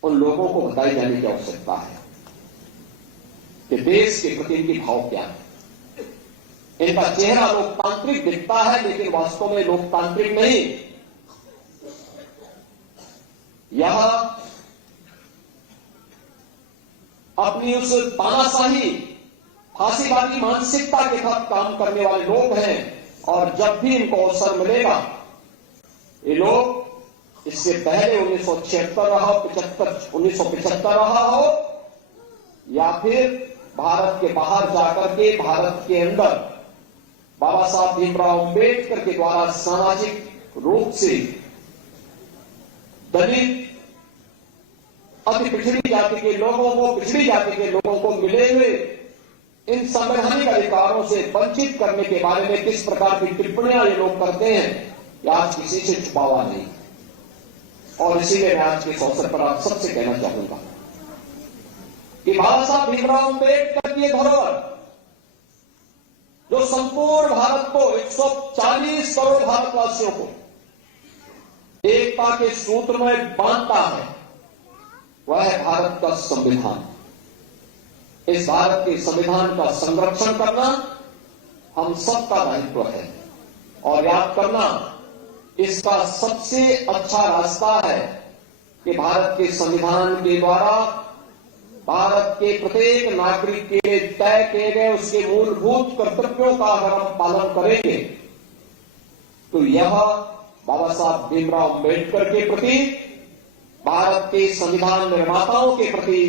उन लोगों को बताई जाने की आवश्यकता है कि देश के प्रति इनकी भाव क्या है। इनका चेहरा लोकतांत्रिक दिखता है, लेकिन वास्तव में लोकतांत्रिक नहीं। यह अपनी उस तानाशाही फांसीवादी मानसिकता के साथ काम करने वाले लोग हैं, और जब भी इनको अवसर मिलेगा, ये लोग इससे पहले 1976 रहा, 1975 रहा हो, या फिर भारत के बाहर जाकर के भारत के अंदर बाबा साहब भीमराव अंबेडकर के द्वारा सामाजिक रूप से दलित, अति पिछड़ी जाति के लोगों को, पिछड़ी जाति के लोगों को मिले हुए इन संवैधानिक अधिकारों से वंचित करने के बारे में किस प्रकार की टिप्पणियां ये लोग करते हैं, यह आज किसी से छुपावा नहीं। और इसीलिए मैं आज के इस अवसर पर आप सबसे कहना चाहूंगा कि बाबा साहब भीमराव अंबेडकर की धरोहर जो संपूर्ण भारत को, 140 करोड़ भारतवासियों को एकता के सूत्र में बांधता है, वह है भारत का संविधान। इस भारत के संविधान का संरक्षण करना हम सबका दायित्व है, और याद करना, इसका सबसे अच्छा रास्ता है कि भारत के संविधान के द्वारा भारत के प्रत्येक नागरिक के लिए तय किए गए उसके मूलभूत कर्तव्यों का अगर हम पालन करेंगे, तो यह बाबा साहब भीमराव अंबेडकर के प्रति, भारत के संविधान निर्माताओं के प्रति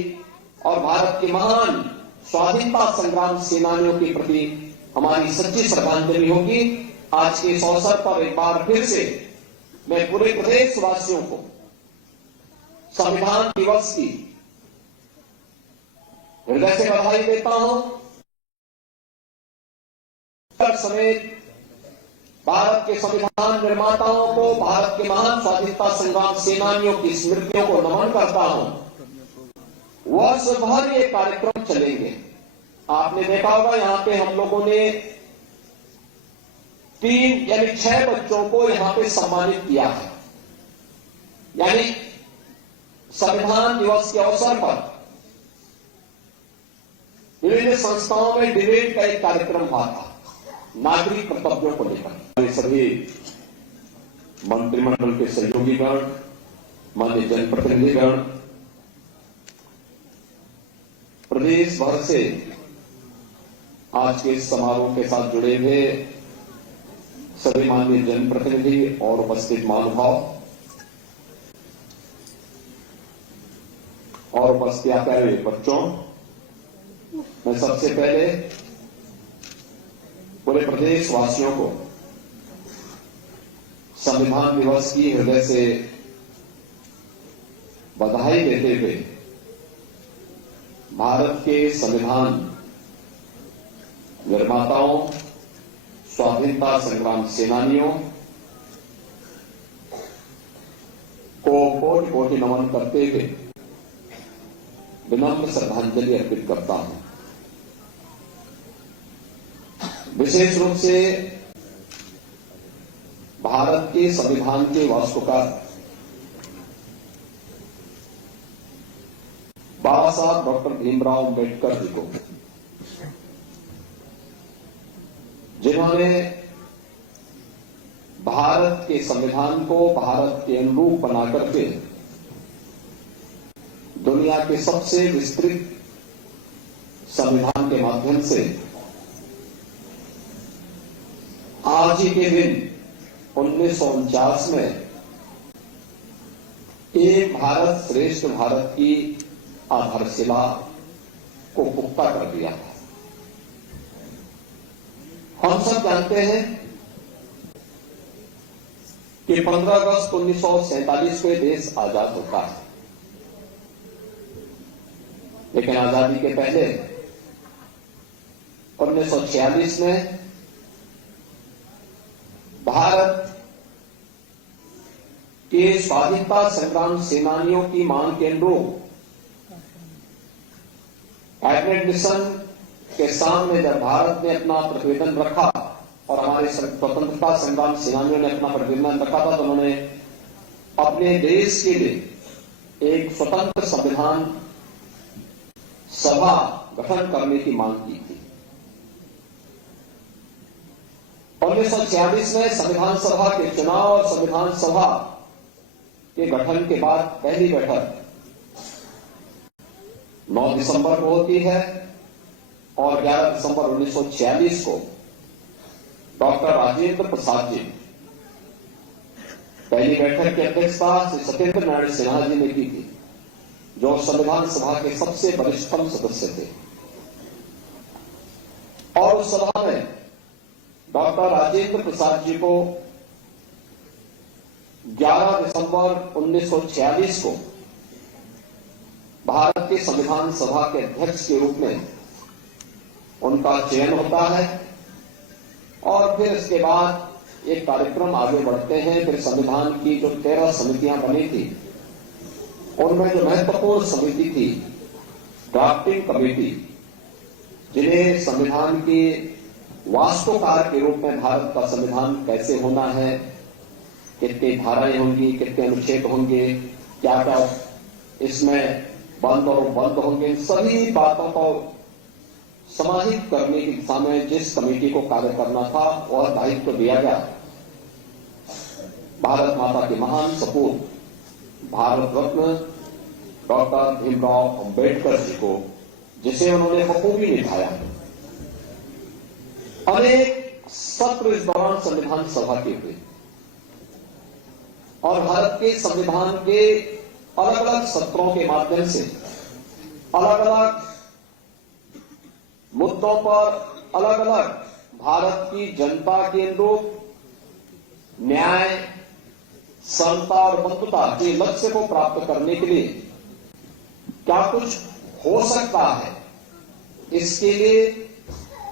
और भारत के महान स्वाधीनता संग्राम सेनानियों के प्रति हमारी सच्ची श्रद्धांजलि होगी। आज के इस अवसर पर एक बार फिर से मैं पूरे प्रदेशवासियों को संविधान दिवस की हृदय से बधाई देता हूं। समेत भारत के संविधान निर्माताओं को, भारत के महान स्वाधीनता संग्राम सेनानियों की स्मृतियों को नमन करता हूं। वर्ष भर ये कार्यक्रम चलेंगे। आपने देखा होगा यहां पे हम लोगों ने 3 यानी 6 बच्चों को यहां पे सम्मानित किया है। यानी संविधान दिवस के अवसर पर विभिन्न संस्थाओं में डिबेट का एक कार्यक्रम हुआ था नागरिक कर्तव्यों को लेकर। सभी मंत्रिमंडल के सहयोगीगण, माननीय जनप्रतिनिधिगण, प्रदेश भर से आज के इस समारोह के साथ जुड़े हुए सभी माननीय जनप्रतिनिधि और उपस्थित महानुभाव और उपस्थित प्यारे बच्चों, मैं सबसे पहले पूरे प्रदेशवासियों को संविधान दिवस की हृदय से बधाई देते हुए भारत के संविधान निर्माताओं, स्वाधीनता संग्राम सेनानियों को कोटि कोटि नमन करते हुए विनम्र श्रद्धांजलि अर्पित करता हूं। विशेष रूप से भारत के संविधान के वास्तुकार बाबा साहब डॉक्टर भीमराव अंबेडकर जी को, जिन्होंने भारत के संविधान को भारत के अनुरूप बना करके दुनिया के सबसे विस्तृत संविधान के माध्यम से आज ही के दिन 1949 में एक भारत श्रेष्ठ भारत की आधारशिला को पुख्ता कर दिया है। हम सब जानते हैं कि 15 अगस्त 1947 को देश आजाद होता है, लेकिन आजादी के पहले 1946 में भारत के स्वाधीनता संग्राम सेनानियों की मांग के अनुरूप कैबिनेट मिशन के सामने जब भारत ने अपना प्रतिवेदन रखा और हमारे स्वतंत्रता संग्राम सेनानियों ने अपना प्रतिवेदन रखा था, तो उन्होंने अपने देश के लिए एक स्वतंत्र संविधान सभा गठन करने की मांग की थी। 1946 में संविधान सभा के चुनाव और संविधान सभा के गठन के बाद पहली बैठक 9 दिसंबर को होती है और 11 दिसंबर 1946 को डॉक्टर राजेंद्र प्रसाद जी पहली बैठक की अध्यक्षता श्री सत्येंद्र नारायण सिन्हा जी ने की थी, जो संविधान सभा के सबसे वरिष्ठतम सदस्य थे। और उस सभा में डॉक्टर राजेंद्र प्रसाद जी को 11 दिसंबर 1946 को भारत के संविधान सभा के अध्यक्ष के रूप में उनका चयन होता है और फिर इसके बाद एक कार्यक्रम आगे बढ़ते हैं। फिर संविधान की जो 13 समितियां बनी थी, उनमें जो महत्वपूर्ण समिति थी ड्राफ्टिंग कमेटी, जिन्हें संविधान के वास्तुकार के रूप में भारत का संविधान कैसे होना है, कितनी धाराएं होंगी, कितने अनुच्छेद होंगे, क्या क्या इसमें बंद और बंद होंगे, इन सभी बातों को समाहित करने की दिशा में जिस कमेटी को कार्य करना था, वह दायित्व दिया गया भारत माता के महान सपूत भारत रत्न डॉक्टर भीमराव अंबेडकर जी को, जिसे उन्होंने बखूबी निभाया। अनेक सत्र इस दौरान संविधान सभा के हुए और भारत के संविधान के अलग अलग सत्रों के माध्यम से अलग अलग मुद्दों पर अलग अलग भारत की जनता के अनुरूप न्याय, समता और बंधुता के लक्ष्य को प्राप्त करने के लिए क्या कुछ हो सकता है, इसके लिए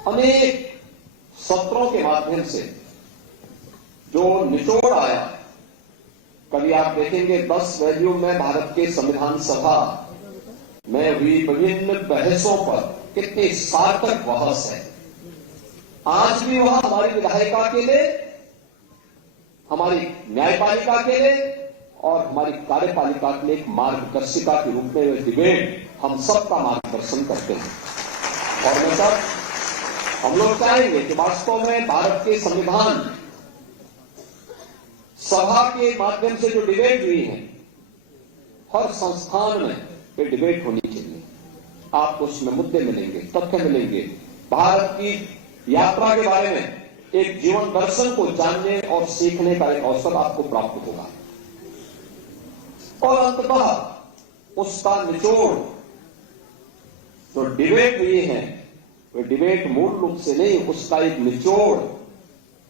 अनेक सत्रों के माध्यम से जो निचोड़ आया। कभी आप देखेंगे 10 वैल्यू में भारत के संविधान सभा में हुई विभिन्न बहसों पर कितनी सार्थक बहस है। आज भी वह हमारी विधायिका के लिए, हमारी न्यायपालिका के लिए और हमारी कार्यपालिका के लिए एक मार्गदर्शिका के रूप में वह डिबेट हम सबका मार्गदर्शन करते हैं। और मैं सब हम लोग चाहेंगे कि वास्तव में भारत के संविधान सभा के माध्यम से जो डिबेट हुई है, हर संस्थान में ये डिबेट होनी चाहिए। आपको उसमें मुद्दे मिलेंगे, तथ्य मिलेंगे, भारत की यात्रा के बारे में एक जीवन दर्शन को जानने और सीखने का एक अवसर आपको प्राप्त होगा। और अंततः उसका निचोड़ जो डिबेट हुई है, वो डिबेट मूल रूप से नहीं, उसका एक निचोड़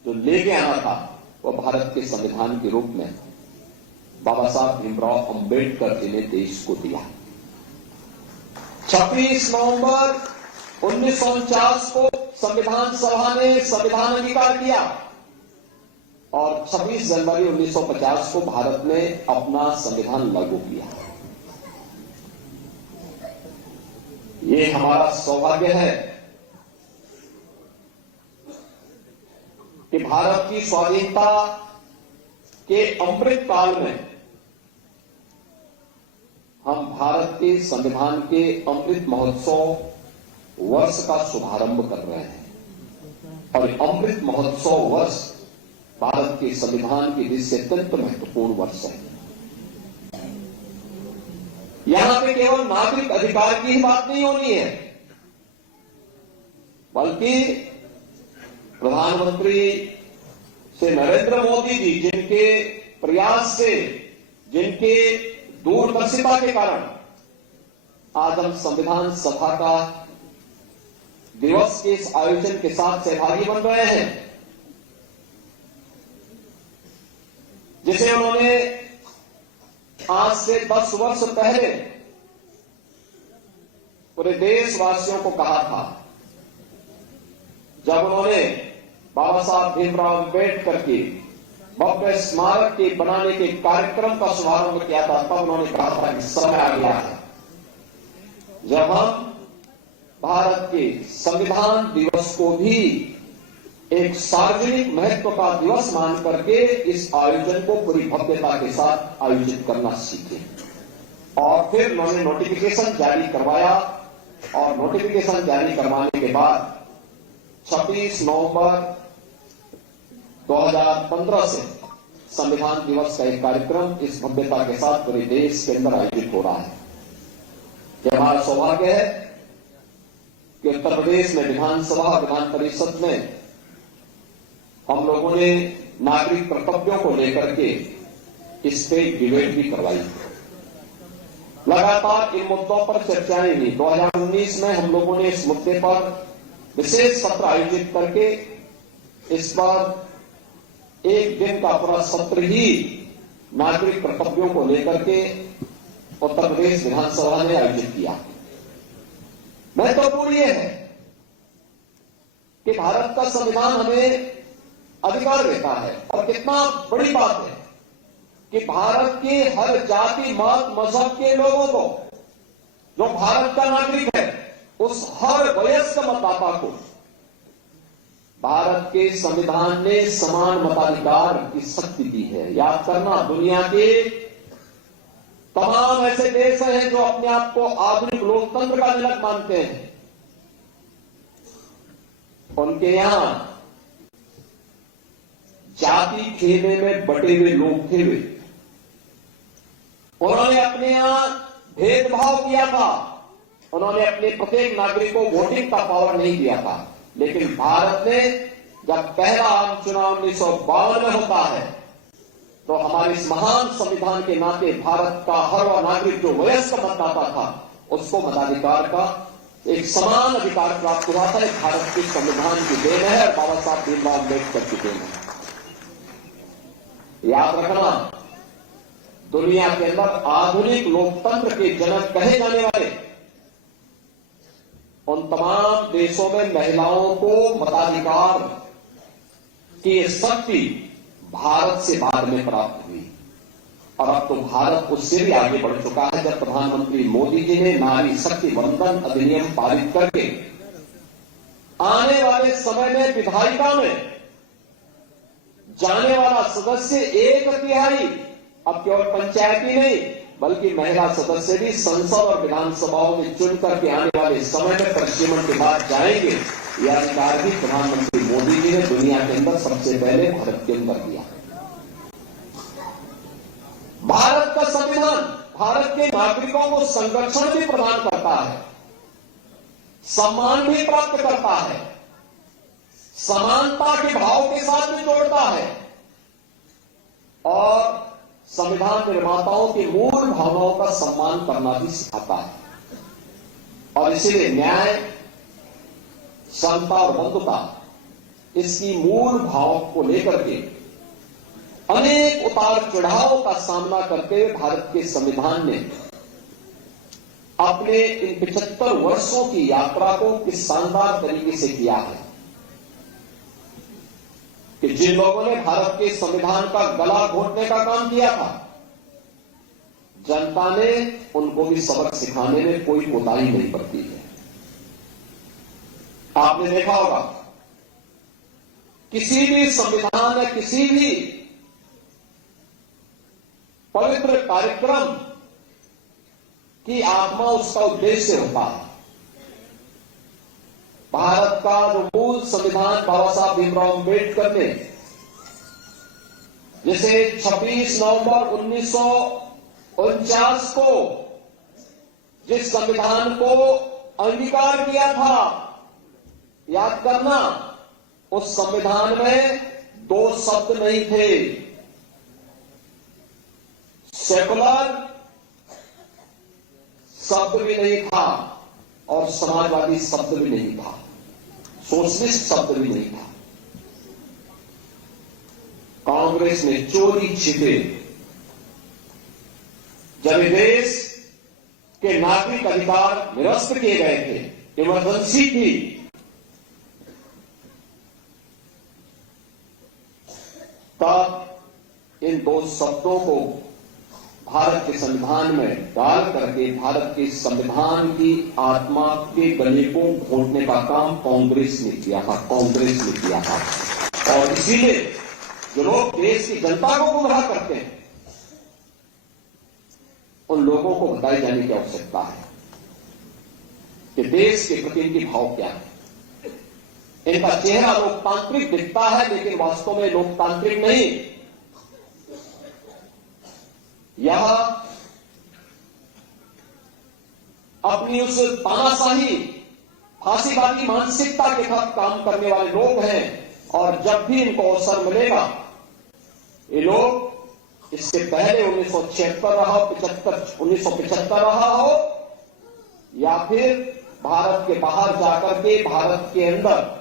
जो लेके आना था, वो भारत के संविधान के रूप में बाबा साहब भीमराव अंबेडकर जी ने देश को दिया। 26 नवंबर 1949 को संविधान सभा ने संविधान अंगीकार किया और 26 जनवरी 1950 को भारत ने अपना संविधान लागू किया। ये हमारा सौभाग्य है कि भारत की स्वाधीनता के अमृत काल में हम भारत के संविधान के अमृत महोत्सव वर्ष का शुभारंभ कर रहे हैं और अमृत महोत्सव वर्ष भारत के संविधान के दृष्टि से अत्यंत महत्वपूर्ण वर्ष है। यहां पे केवल नागरिक अधिकार की ही बात नहीं होनी है, बल्कि प्रधानमंत्री श्री नरेंद्र मोदी जी जिनके प्रयास से, जिनके दूरदर्शिता के कारण आज हम संविधान सभा का दिवस के इस आयोजन के साथ सहभागी बन रहे हैं, जिसे उन्होंने आज से 10 वर्ष पहले पूरे देशवासियों को कहा था, जब उन्होंने बाबा साहब भीमराव अम्बेडकर की भव्य स्मारक के बनाने के कार्यक्रम का शुभारंभ किया था। तब उन्होंने कहा था कि समय आ गया है जब हम भारत के संविधान दिवस को भी एक सार्वजनिक महत्व का दिवस मान करके इस आयोजन को पूरी भव्यता के साथ आयोजित करना सीखे। और फिर उन्होंने नोटिफिकेशन जारी करवाया और नोटिफिकेशन जारी करवाने के बाद 26 नवंबर 2015 से संविधान दिवस का एक कार्यक्रम इस भव्यता के साथ पूरे देश के अंदर आयोजित हो रहा है। यह हमारा सौभाग्य है कि उत्तर प्रदेश में विधानसभा विधान परिषद में हम लोगों ने नागरिक कर्तव्यों को लेकर के इस पे डिबेट भी करवाई। लगातार इन मुद्दों पर चर्चाएं हुई। 2019 में हम लोगों ने इस मुद्दे पर विशेष सत्र आयोजित करके इस बार एक दिन का पूरा सत्र ही नागरिक कर्तव्यों को लेकर के उत्तर प्रदेश विधानसभा ने आयोजित किया। महत्वपूर्ण यह है कि भारत का संविधान हमें अधिकार देता है और कितना बड़ी बात है कि भारत के हर जाति मत मजहब के लोगों को, जो भारत का नागरिक है, उस हर वयस्क मतदाता को भारत के संविधान ने समान मताधिकार की शक्ति दी है। याद करना, दुनिया के तमाम ऐसे देश हैं जो अपने आप को आधुनिक लोकतंत्र का जनक मानते हैं, उनके यहां जाति खेमे में बटे हुए लोग थे। उन्होंने अपने यहां भेदभाव किया था, उन्होंने अपने प्रत्येक नागरिक को वोटिंग का पावर नहीं दिया था। लेकिन भारत ने जब पहला आम चुनाव 1952 में होता है तो हमारे इस महान संविधान के नाते भारत का हर वह नागरिक जो वयस्क मतदाता था उसको मताधिकार का एक समान अधिकार प्राप्त हुआ था। एक भारत के संविधान की देन है और बाबा साहब भीमराव अम्बेडकर की देन है। याद रखना, दुनिया के अंदर आधुनिक लोकतंत्र के जनक कहे जाने वाले उन तमाम देशों में महिलाओं को मताधिकार की शक्ति भारत से बाद में प्राप्त हुई और अब तो भारत उससे भी आगे बढ़ चुका है। जब प्रधानमंत्री मोदी जी ने नारी शक्ति वंदन अधिनियम पारित करके आने वाले समय में विधायिका में जाने वाला सदस्य 1/3 अब केवल पंचायती नहीं बल्कि महिला सदस्य भी संसद और विधानसभाओं में चुन करके आने वाले समय में परिसीमन के बाद जाएंगे। यह अधिकार भी प्रधानमंत्री मोदी जी ने दुनिया के अंदर सबसे पहले भारत के अंदर दिया। भारत का संविधान भारत के नागरिकों को संरक्षण भी प्रदान करता है, सम्मान भी प्राप्त करता है, समानता के भाव के साथ भी जोड़ता है और संविधान निर्माताओं की मूल भावनाओं का सम्मान करना भी सिखाता है। और इसीलिए न्याय, समता और बंधुता इसकी मूल भाव को लेकर के अनेक उतार चढ़ाव का सामना करते हुए भारत के संविधान ने अपने इन 75 वर्षों की यात्रा को किस शानदार तरीके से किया है कि जिन लोगों ने भारत के संविधान का गला घोटने का काम किया था, जनता ने उनको भी सबक सिखाने में कोई कोताही नहीं बरती है। आपने देखा होगा किसी भी संविधान या किसी भी पवित्र कार्यक्रम की आत्मा उसका उद्देश्य होता है। भारत का जो मूल संविधान बाबा साहब भीमराव अम्बेडकर ने जिसे 26 नवंबर 1949 को जिस संविधान को अंगीकार किया था, याद करना, उस संविधान में 2 शब्द नहीं थे, सेकुलर शब्द भी नहीं था और समाजवादी शब्द भी नहीं था, सोशलिस्ट शब्द भी नहीं था। कांग्रेस ने चोरी छिपे जब देश के नागरिक अधिकार निरस्त किए गए थे, इमरजेंसी थी, तब इन 2 शब्दों को भारत के संविधान में डाल करके भारत के संविधान की आत्मा के गले को घोटने का काम कांग्रेस ने किया था, कांग्रेस ने किया था। और इसीलिए जो लोग देश की जनता को गुमराह करते हैं, उन लोगों को बताई जाने की आवश्यकता है कि देश के प्रति इनकी भाव क्या है। इनका चेहरा लोकतांत्रिक दिखता है, लेकिन वास्तव में लोकतांत्रिक नहीं। यह अपनी उस तानाशाही फांसीवादी मानसिकता के साथ काम करने वाले लोग हैं, और जब भी इनको अवसर मिलेगा, ये लोग इससे पहले 1976 रहा, 1975 रहा हो, या फिर भारत के बाहर जाकर के भारत के अंदर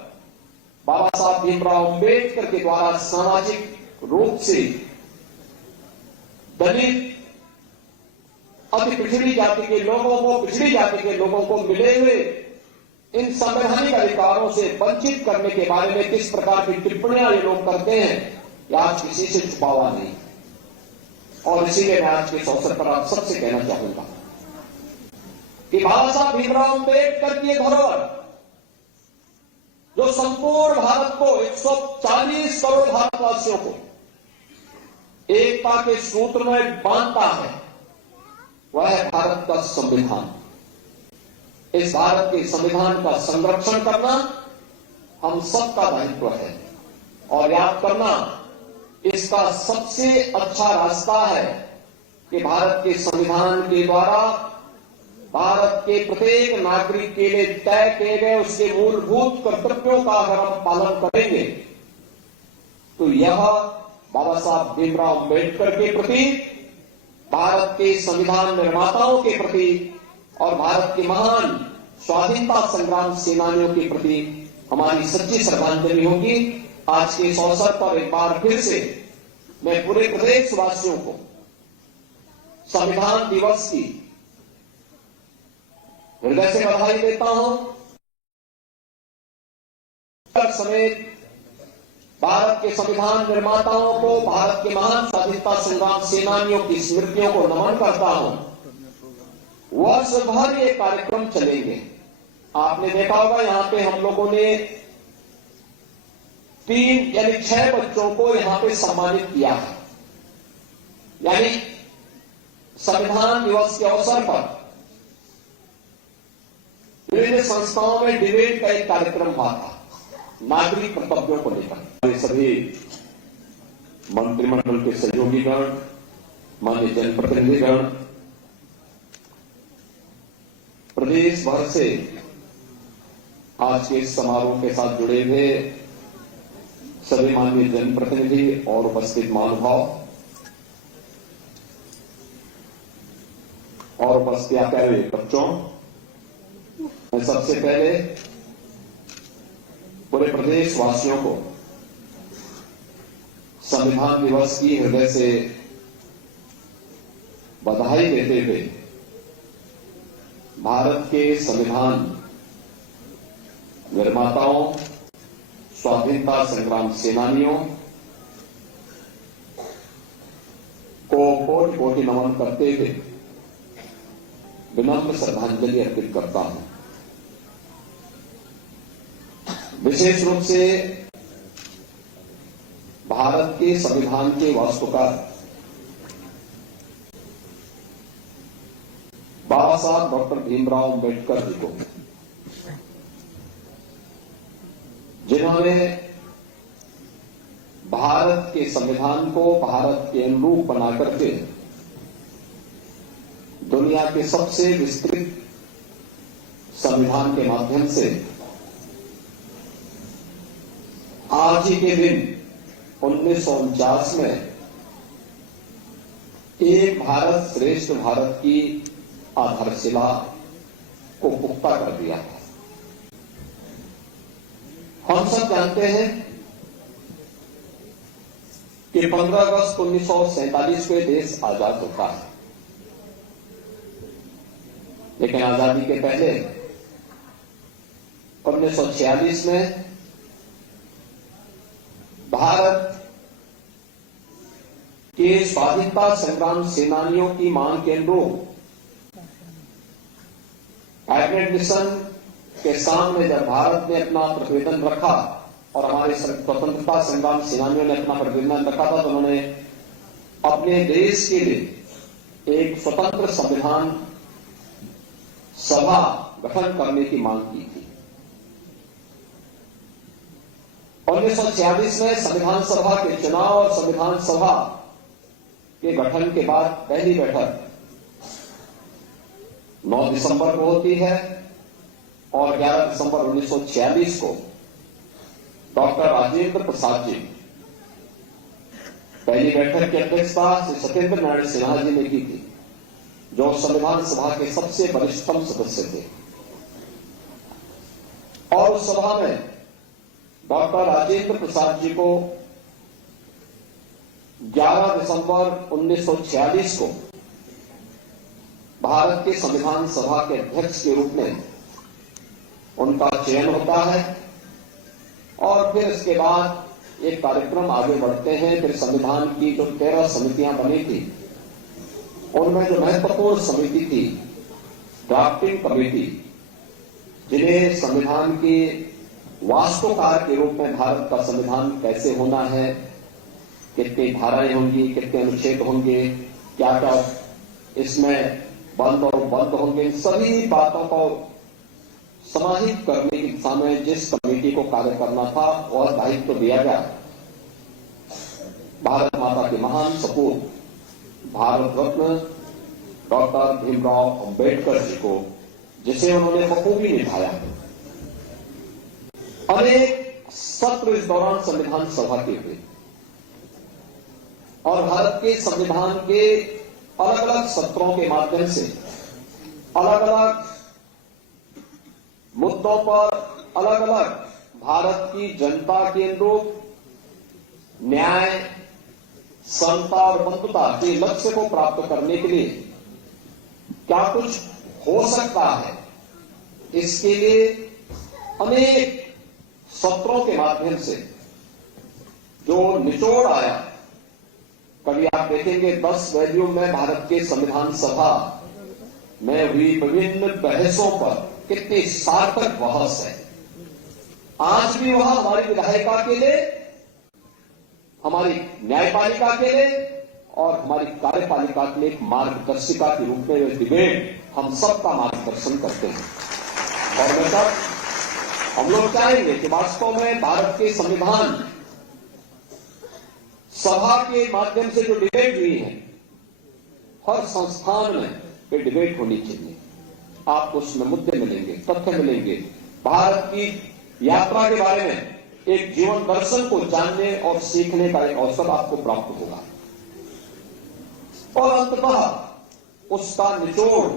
बाबा साहब भीमराव अम्बेडकर के द्वारा सामाजिक रूप से दलित, अति पिछड़ी जाति के लोगों को, पिछड़ी जाति के लोगों को मिले हुए इन संवैधानिक अधिकारों से वंचित करने के बारे में किस प्रकार की टिप्पणियां ये लोग करते हैं, यह आज किसी से छुपा हुआ नहीं। और इसीलिए मैं आज के इस अवसर पर आप सबसे कहना चाहूंगा कि बाबा साहब भीमराव अम्बेडकर की धरोहर जो संपूर्ण भारत को, 140 करोड़ भारतवासियों को एकता के सूत्र में बांधता है, वह है भारत का संविधान। इस भारत के संविधान का संरक्षण करना हम सबका दायित्व है, और याद करना, इसका सबसे अच्छा रास्ता है कि भारत के संविधान के द्वारा भारत के प्रत्येक नागरिक के लिए तय किए गए उसके मूलभूत कर्तव्यों का अगर हम पालन करेंगे, तो यह बाबा साहब भीमराव अम्बेडकर के प्रति, भारत के संविधान निर्माताओं के प्रति और भारत के महान स्वाधीनता संग्राम सेनानियों के प्रति हमारी सच्ची श्रद्धांजलि होगी। आज के इस अवसर पर एक बार फिर से मैं पूरे प्रदेशवासियों को संविधान दिवस की हृदय से बधाई देता हूं। समेत भारत के संविधान निर्माताओं को, भारत के महान स्वाधीनता संग्राम सेनानियों की स्मृतियों को नमन करता हूं। वर्ष भर ये कार्यक्रम चलेंगे। आपने देखा होगा यहां पे हम लोगों ने 3 यानी 6 बच्चों को यहां पे सम्मानित किया है। यानी संविधान दिवस के अवसर पर विभिन्न संस्थाओं में डिबेट का एक कार्यक्रम हुआ था नागरिक कर्तव्यों को लेकर। सभी मंत्रिमंडल के सहयोगीगण, माननीय जनप्रतिनिधिगण, प्रदेश भर से आज के इस समारोह के साथ जुड़े हुए सभी माननीय जनप्रतिनिधि और उपस्थित महानुभाव और उपस्थित प्यारे बच्चों, मैं सबसे पहले पूरे प्रदेश वासियों को संविधान दिवस की हृदय से बधाई देते हुए भारत के संविधान निर्माताओं, स्वाधीनता संग्राम सेनानियों को कोटि कोटि नमन करते हुए विनम्र श्रद्धांजलि अर्पित करता हूं। विशेष रूप से भारत के संविधान के वास्तुकार बाबा साहब डॉक्टर भीमराव अंबेडकर जी को, जिन्होंने भारत के संविधान को भारत के अनुरूप बनाकर के दुनिया के सबसे विस्तृत संविधान के माध्यम से आज ही के दिन 1949 में एक भारत श्रेष्ठ भारत की आधारशिला को पुख्ता कर दिया है। हम सब जानते हैं कि 15 अगस्त 1947 को देश आजाद होता है, लेकिन आजादी के पहले 1946 में भारत के स्वाधीनता संग्राम सेनानियों की मांग के अनुरूप कैबिनेट मिशन के सामने जब भारत ने अपना प्रतिवेदन रखा और हमारे स्वतंत्रता संग्राम सेनानियों ने अपना प्रतिवेदन रखा था, तो उन्होंने अपने देश के लिए एक स्वतंत्र संविधान सभा गठन करने की मांग की थी। 1946 में संविधान सभा के चुनाव और संविधान सभा के गठन के बाद पहली बैठक 9 दिसंबर को होती है और 11 दिसंबर 1946 को डॉक्टर राजेंद्र प्रसाद जी पहली बैठक की अध्यक्षता श्री सत्येंद्र नारायण सिन्हा जी ने की थी, जो संविधान सभा के सबसे वरिष्ठतम सदस्य थे। और उस सभा में डॉक्टर राजेंद्र प्रसाद जी को 11 दिसंबर 1946 को भारत के संविधान सभा के अध्यक्ष के रूप में उनका चयन होता है और फिर इसके बाद एक कार्यक्रम आगे बढ़ते हैं। फिर संविधान की जो 13 समितियां बनी थी, उनमें जो महत्वपूर्ण समिति थी ड्राफ्टिंग कमेटी, जिन्हें संविधान के वास्तुकार के रूप में भारत का संविधान कैसे होना है, कितनी धाराएं होंगी, कितने अनुच्छेद होंगे, क्या क्या इसमें बंद और बंद होंगे, इन सभी बातों को समाहित करने की दिशा में जिस कमेटी को कार्य करना था और दायित्व दिया गया, भारत माता के महान सपूत भारत रत्न डॉक्टर भीमराव अंबेडकर जी को, जिसे उन्होंने बखूबी निभाया। अनेक सत्र इस दौरान संविधान सभा के हुए और भारत के संविधान के अलग अलग सत्रों के माध्यम से अलग अलग मुद्दों पर अलग अलग भारत की जनता के अनुरूप न्याय, समता और बंधुता के लक्ष्य को प्राप्त करने के लिए क्या कुछ हो सकता है, इसके लिए अनेक सत्रों के माध्यम से जो निचोड़ आया। कभी आप देखेंगे 10 वॉल्यूम में भारत के संविधान सभा में हुई विभिन्न बहसों पर कितनी सार्थक बहस है। आज भी वह हमारी विधायिका के लिए, हमारी न्यायपालिका के लिए और हमारी कार्यपालिका के लिए एक मार्गदर्शिका के रूप में यह डिबेट हम सबका मार्गदर्शन करते हैं। और मतलब हम लोग चाहेंगे कि वास्तव में भारत के संविधान सभा के माध्यम से जो डिबेट हुई है, हर संस्थान में ये डिबेट होनी चाहिए। आपको उसमें मुद्दे मिलेंगे, तथ्य मिलेंगे, भारत की यात्रा के बारे में एक जीवन दर्शन को जानने और सीखने का एक अवसर आपको प्राप्त होगा। और अंततः उसका निचोड़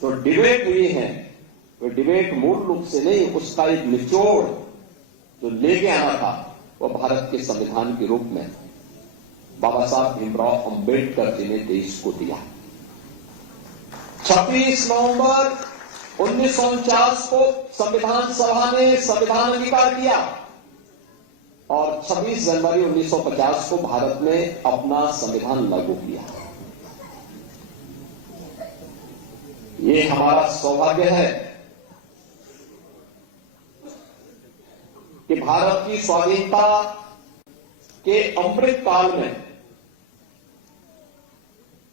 जो डिबेट हुई है, वो डिबेट मूल रूप से नहीं, उसका एक निचोड़ जो लेके आना था, वो भारत के संविधान के रूप में बाबा साहब भीमराव अंबेडकर जी ने देश को दिया। 26 नवंबर 1949 को संविधान सभा ने संविधान अंगीकार किया और 26 जनवरी 1950 को भारत ने अपना संविधान लागू किया। ये हमारा सौभाग्य है कि भारत की स्वाधीनता के अमृत काल में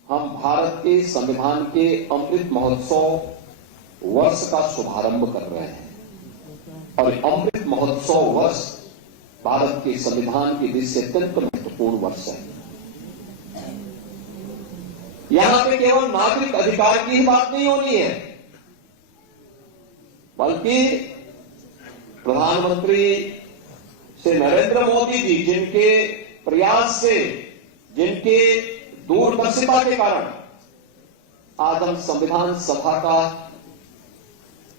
हम भारत के संविधान के अमृत महोत्सव वर्ष का शुभारंभ कर रहे हैं और अमृत महोत्सव वर्ष भारत के संविधान की दृष्टि से अत्यंत महत्वपूर्ण वर्ष है। यहां पे केवल नागरिक अधिकार की ही बात नहीं होनी है, बल्कि प्रधानमंत्री श्री नरेंद्र मोदी जी जिनके प्रयास से, जिनके दूरदर्शिता के कारण आज हम संविधान सभा का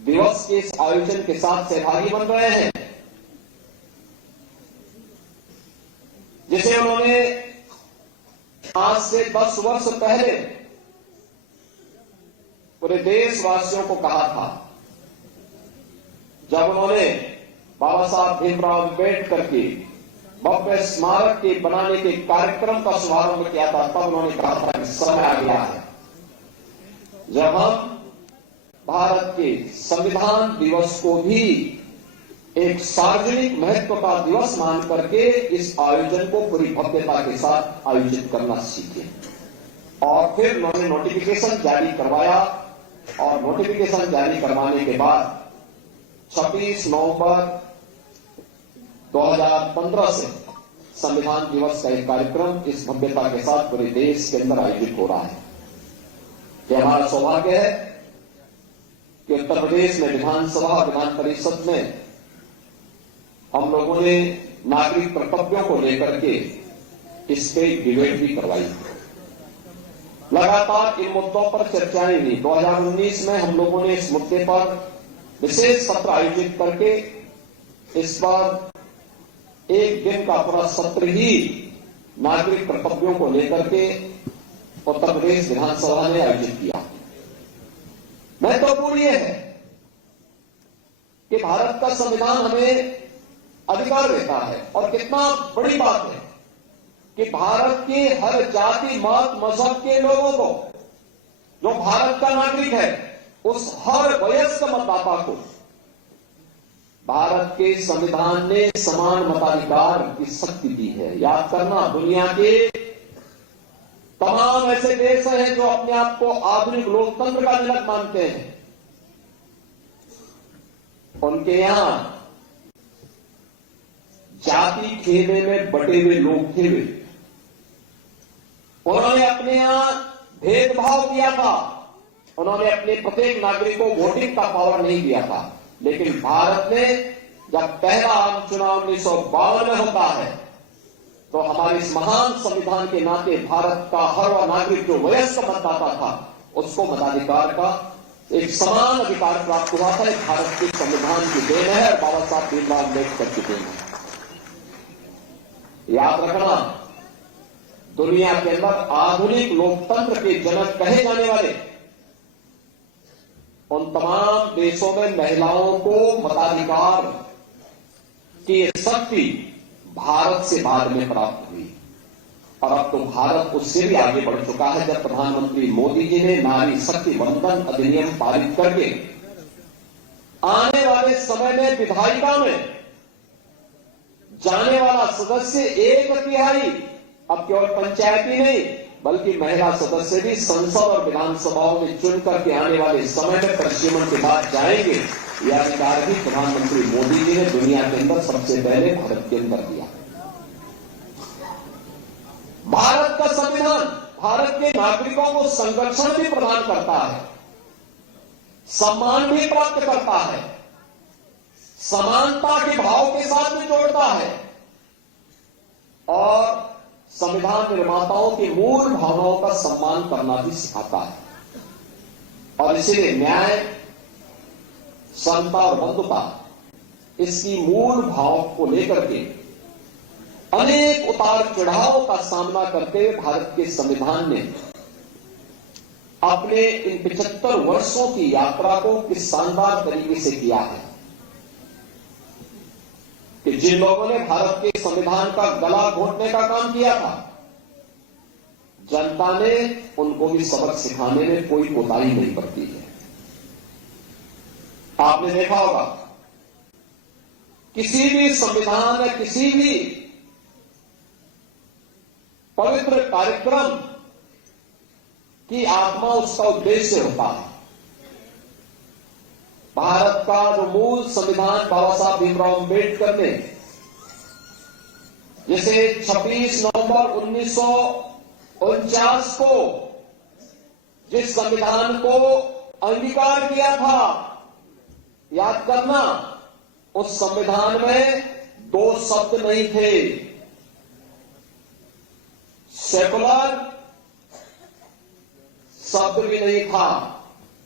दिवस के इस आयोजन के साथ सहभागी बन रहे हैं, जिसे उन्होंने आज से 10 वर्ष पहले पूरे देशवासियों को कहा था, जब उन्होंने बाबा साहब भीमराव अम्बेडकर की भव्य स्मारक के बनाने के कार्यक्रम का शुभारंभ किया था। तब उन्होंने कहा था कि समय आ गया है जब हम भारत के संविधान दिवस को भी एक सार्वजनिक महत्व का दिवस मान करके इस आयोजन को पूरी भव्यता के साथ आयोजित करना सीखे। और फिर उन्होंने नोटिफिकेशन जारी करवाया और नोटिफिकेशन जारी करवाने के बाद 26 नवंबर 2015 से संविधान दिवस का एक कार्यक्रम इस भव्यता के साथ पूरे देश के अंदर आयोजित हो रहा है। यह हमारा सौभाग्य है कि उत्तर प्रदेश में विधानसभा विधान परिषद में हम लोगों ने नागरिक कर्तव्यों को लेकर के इस पे डिबेट भी करवाई। लगातार इन मुद्दों पर चर्चाएं हुई। 2019 में हम लोगों ने इस मुद्दे पर विशेष सत्र आयोजित करके इस बार एक दिन का पूरा सत्र ही नागरिक कर्तव्यों को लेकर के उत्तर प्रदेश विधानसभा ने आयोजित किया। महत्वपूर्ण यह है कि भारत का संविधान हमें अधिकार देता है और कितना बड़ी बात है कि भारत के हर जाति मत मजहब के लोगों को, जो भारत का नागरिक है, उस हर वयस्क मतदाता को भारत के संविधान ने समान मताधिकार की शक्ति दी है। याद करना, दुनिया के तमाम ऐसे देश हैं जो अपने आप को आधुनिक लोकतंत्र का जनक मानते हैं, उनके यहां जाति खेमे में बटे हुए लोग थे। उन्होंने अपने यहां भेदभाव किया था, उन्होंने अपने प्रत्येक नागरिक को वोटिंग का पावर नहीं दिया था। लेकिन भारत ने जब पहला आम चुनाव 1952 में होता है तो हमारे इस महान संविधान के नाते भारत का हर वह नागरिक जो वयस्क मतदाता था उसको मताधिकार का एक समान अधिकार प्राप्त हुआ था। भारत के संविधान की देन है और बाबा साहब भीमराव अम्बेडकर की देन है। याद रखना, दुनिया के अंदर आधुनिक लोकतंत्र के जनक कहे जाने वाले उन तमाम देशों में महिलाओं को मताधिकार की शक्ति भारत से बाद में प्राप्त हुई और अब तो भारत उससे भी आगे बढ़ चुका है। जब प्रधानमंत्री मोदी जी ने नारी शक्ति वंदन अधिनियम पारित करके आने वाले समय में विधायिका में जाने वाला सदस्य 1/3 अब केवल पंचायती नहीं बल्कि महिला सदस्य भी संसद और विधानसभाओं में चुन करके आने वाले समय में परिसीमन के बाद जाएंगे। यह अधिकार भी प्रधानमंत्री मोदी जी ने दुनिया के अंदर सबसे पहले भारत के अंदर दिया। भारत का संविधान भारत के नागरिकों को संरक्षण भी प्रदान करता है, सम्मान भी प्राप्त करता है, समानता के भाव के साथ भी जोड़ता है और संविधान निर्माताओं की मूल भावनाओं का सम्मान करना भी सिखाता है। और इसलिए न्याय, समता और बंधुता इसकी मूल भाव को लेकर के अनेक उतार चढ़ाव का सामना करते हुए भारत के संविधान ने अपने इन 75 वर्षों की यात्रा को किस शानदार तरीके से किया है कि जिन लोगों ने भारत के संविधान का गला घोटने का काम किया था, जनता ने उनको भी सबक सिखाने में कोई कोताही नहीं बरती है। आपने देखा होगा किसी भी संविधान या किसी भी पवित्र कार्यक्रम की आत्मा उसका उद्देश्य होता है। भारत का जो मूल संविधान बाबा साहब भीमराव अंबेडकर ने जैसे 26 नवंबर 1949 को जिस संविधान को अंगीकार किया था, याद करना, उस संविधान में 2 शब्द नहीं थे, सेकुलर शब्द भी नहीं था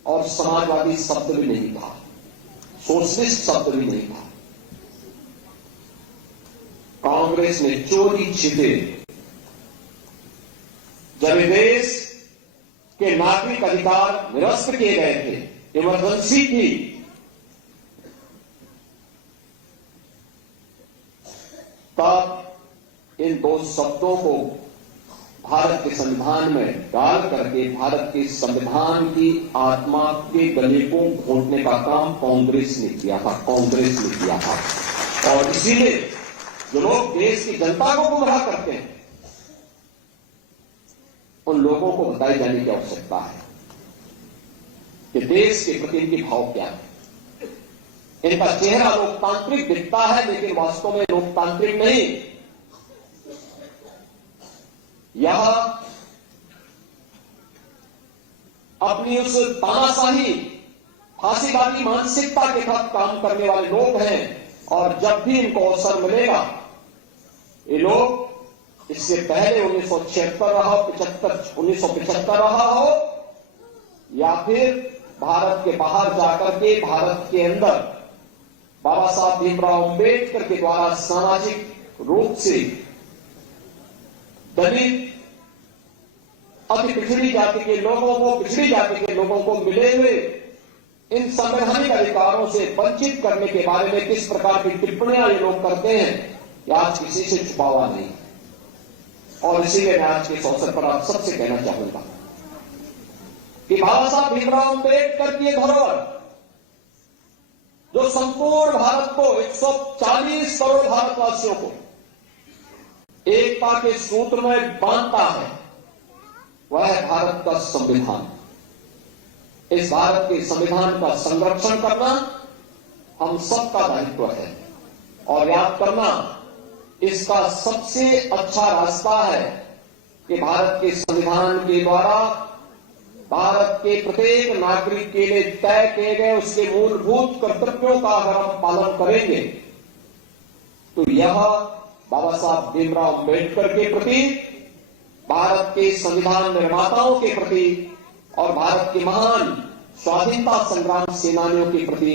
और समाजवादी शब्द भी नहीं था, सोशलिस्ट शब्द भी नहीं था। कांग्रेस ने चोरी छिपे जब देश के नागरिक अधिकार निरस्त किए गए थे, इमरजेंसी थी, तब इन 2 शब्दों को भारत के संविधान में डाल करके भारत के संविधान की आत्मा के गले को घोटने का काम कांग्रेस ने किया था, कांग्रेस ने किया था। और इसीलिए जो लोग देश की जनता को गुमराह करते हैं, उन लोगों को बताई जाने की आवश्यकता है कि देश के प्रति इनकी भाव क्या है। इनका चेहरा लोकतांत्रिक दिखता है, लेकिन वास्तव में लोकतांत्रिक नहीं। यह अपनी उस तानाशाही फांसीवादी मानसिकता के साथ काम करने वाले लोग हैं, और जब भी इनको अवसर मिलेगा, ये लोग इससे पहले 1976 रहा, 1975 रहा हो, या फिर भारत के बाहर जाकर के भारत के अंदर बाबा साहब भीमराव अंबेडकर के द्वारा सामाजिक रूप से दलित, अति पिछड़ी जाति के लोगों को, पिछड़ी जाति के लोगों को मिले हुए इन संवैधानिक अधिकारों से वंचित करने के बारे में किस प्रकार की टिप्पणियां ये लोग करते हैं, यह आज किसी से छुपा हुआ नहीं। और इसीलिए मैं आज के इस अवसर पर आप सबसे कहना चाहूंगा कि बाबा साहब भीमराव अंबेडकर की धरोहर जो संपूर्ण भारत को, 140 करोड़ भारतवासियों को एकता के सूत्र में बांधता है, वह है भारत का संविधान। इस भारत के संविधान का संरक्षण करना हम सबका दायित्व है, और याद करना, इसका सबसे अच्छा रास्ता है कि भारत के संविधान के द्वारा भारत के प्रत्येक नागरिक के लिए तय किए गए उसके मूलभूत कर्तव्यों का अगर हम पालन करेंगे, तो यह बाबा साहब भीमराव अंबेडकर के प्रति, भारत के संविधान निर्माताओं के प्रति और भारत के महान स्वाधीनता संग्राम सेनानियों के प्रति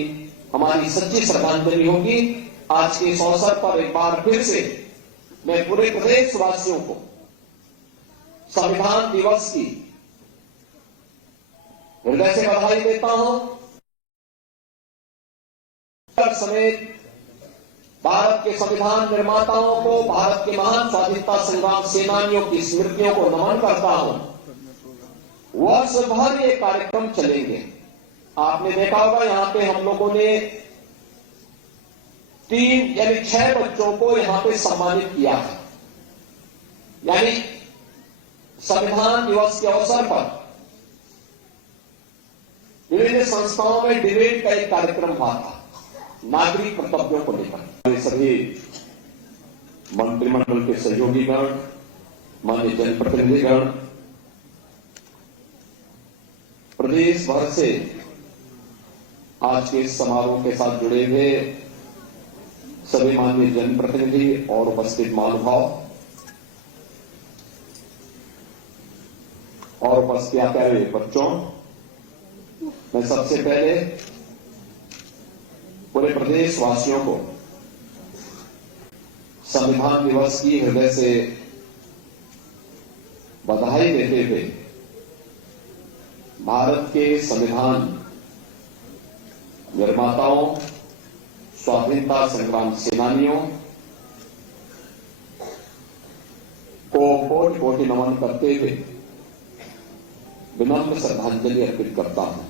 हमारी सच्ची श्रद्धांजलि होगी। आज के इस अवसर पर एक बार फिर से मैं पूरे प्रदेशवासियों को संविधान दिवस की हृदय से बधाई देता हूं। समेत भारत के संविधान निर्माताओं को, भारत के महान स्वाधीनता संग्राम सेनानियों की स्मृतियों को नमन करता हूं। वर्ष भर ये कार्यक्रम चलेंगे। आपने देखा होगा यहां पे हम लोगों ने 3 यानी 6 बच्चों को यहां पे सम्मानित किया है। यानी संविधान दिवस के अवसर पर विभिन्न संस्थाओं में डिबेट का एक कार्यक्रम हुआ था नागरिक कर्तव्यों को लेकर। सभी मंत्रिमंडल के सहयोगीगण, माननीय जनप्रतिनिधिगण, प्रदेश भर से आज के इस समारोह के साथ जुड़े हुए सभी माननीय जनप्रतिनिधि और उपस्थित महानुभाव और उपस्थित प्यारे बच्चों, मैं सबसे पहले पूरे प्रदेशवासियों को संविधान दिवस की हृदय से बधाई देते हुए भारत के संविधान निर्माताओं, स्वाधीनता संग्राम सेनानियों को कोटि कोटि नमन करते हुए विनम्र श्रद्धांजलि अर्पित करता हूं।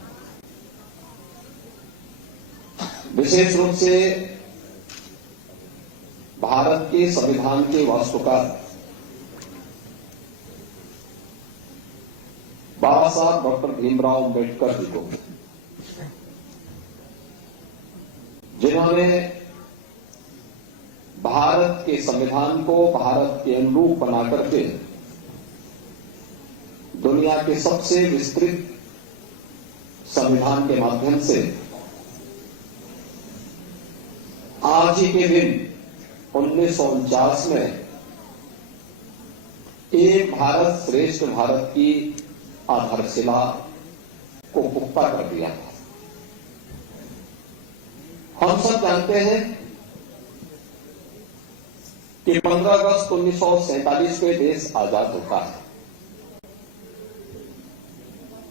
विशेष रूप से भारत के संविधान के वास्तुकार बाबा साहब डॉक्टर भीमराव अम्बेडकर जी को, जिन्होंने भारत के संविधान को भारत के अनुरूप बना करके दुनिया के सबसे विस्तृत संविधान के माध्यम से आज ही के दिन 1949 में एक भारत श्रेष्ठ भारत की आधारशिला को पुख्ता कर दिया था। हम सब जानते हैं कि 15 अगस्त 1947 को देश आजाद होता है,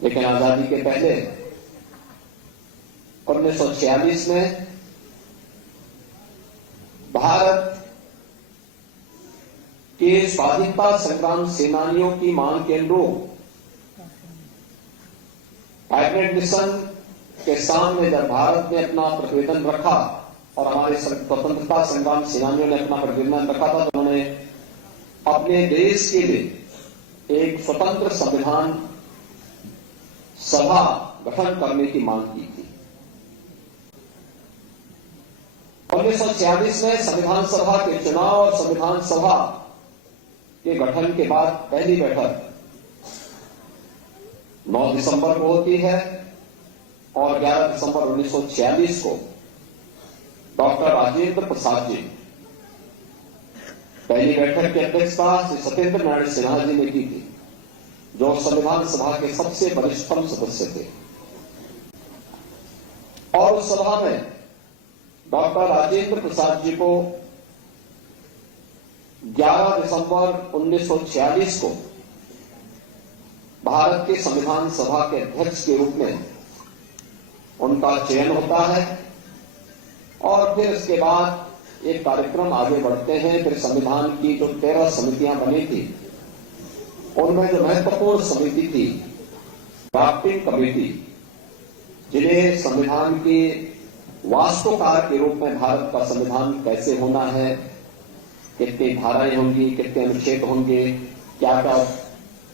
लेकिन आजादी के पहले 1946 में भारत के स्वाधीनता संग्राम सेनानियों की मांग के अनुरूप कैबिनेट मिशन के सामने जब भारत ने अपना प्रतिवेदन रखा और हमारे स्वतंत्रता संग्राम सेनानियों ने अपना प्रतिवेदन रखा था, तो उन्होंने अपने देश के लिए एक स्वतंत्र संविधान सभा गठन करने की मांग की थी। 1946 में संविधान सभा के चुनाव और संविधान सभा के गठन के बाद पहली बैठक 9 दिसंबर को होती है और 11 दिसंबर 1946 को डॉक्टर राजेंद्र प्रसाद जी पहली बैठक की अध्यक्षता श्री सत्येंद्र नारायण सिन्हा जी ने की थी, जो संविधान सभा के सबसे वरिष्ठतम सदस्य थे। और उस सभा में डॉक्टर राजेंद्र प्रसाद जी को 11 दिसंबर 1946 को भारत के संविधान सभा के अध्यक्ष के रूप में उनका चयन होता है और फिर इसके बाद एक कार्यक्रम आगे बढ़ते हैं। फिर संविधान की जो 13 समितियां बनी थी, उनमें जो महत्वपूर्ण समिति थी ड्राफ्टिंग कमेटी, जिन्हें संविधान के वास्तुकार के रूप में भारत का संविधान कैसे होना है, कितनी धाराएं होंगी, कितने अनुच्छेद होंगे, क्या क्या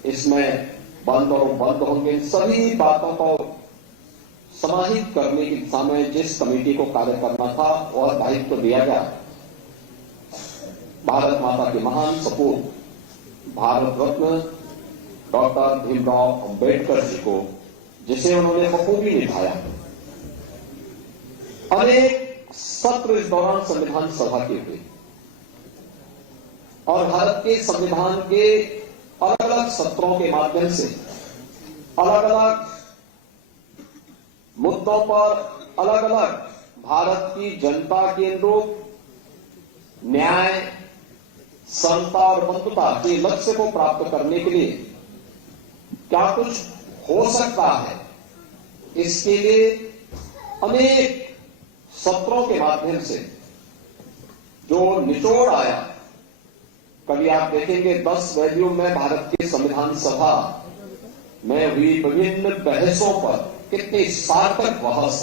इसमें बंद और बंद होंगे, इन सभी बातों को समाहित करने की दिशा में जिस कमेटी को कार्य करना था, वह दायित्व दिया गया भारत माता के महान सपूत भारत रत्न डॉक्टर भीमराव अम्बेडकर जी को, जिसे उन्होंने बखूबी निभाया। अनेक सत्र इस दौरान संविधान सभा के हुए और भारत के संविधान के अलग अलग सत्रों के माध्यम से अलग अलग मुद्दों पर अलग अलग भारत की जनता के अनुरूप न्याय, समता और बंधुता के लक्ष्य को प्राप्त करने के लिए क्या कुछ हो सकता है, इसके लिए अनेक सत्रों के माध्यम से जो निचोड़ आया। कभी आप देखेंगे 10 वैल्यू में भारत की संविधान सभा में हुई विभिन्न बहसों पर कितनी सार्थक बहस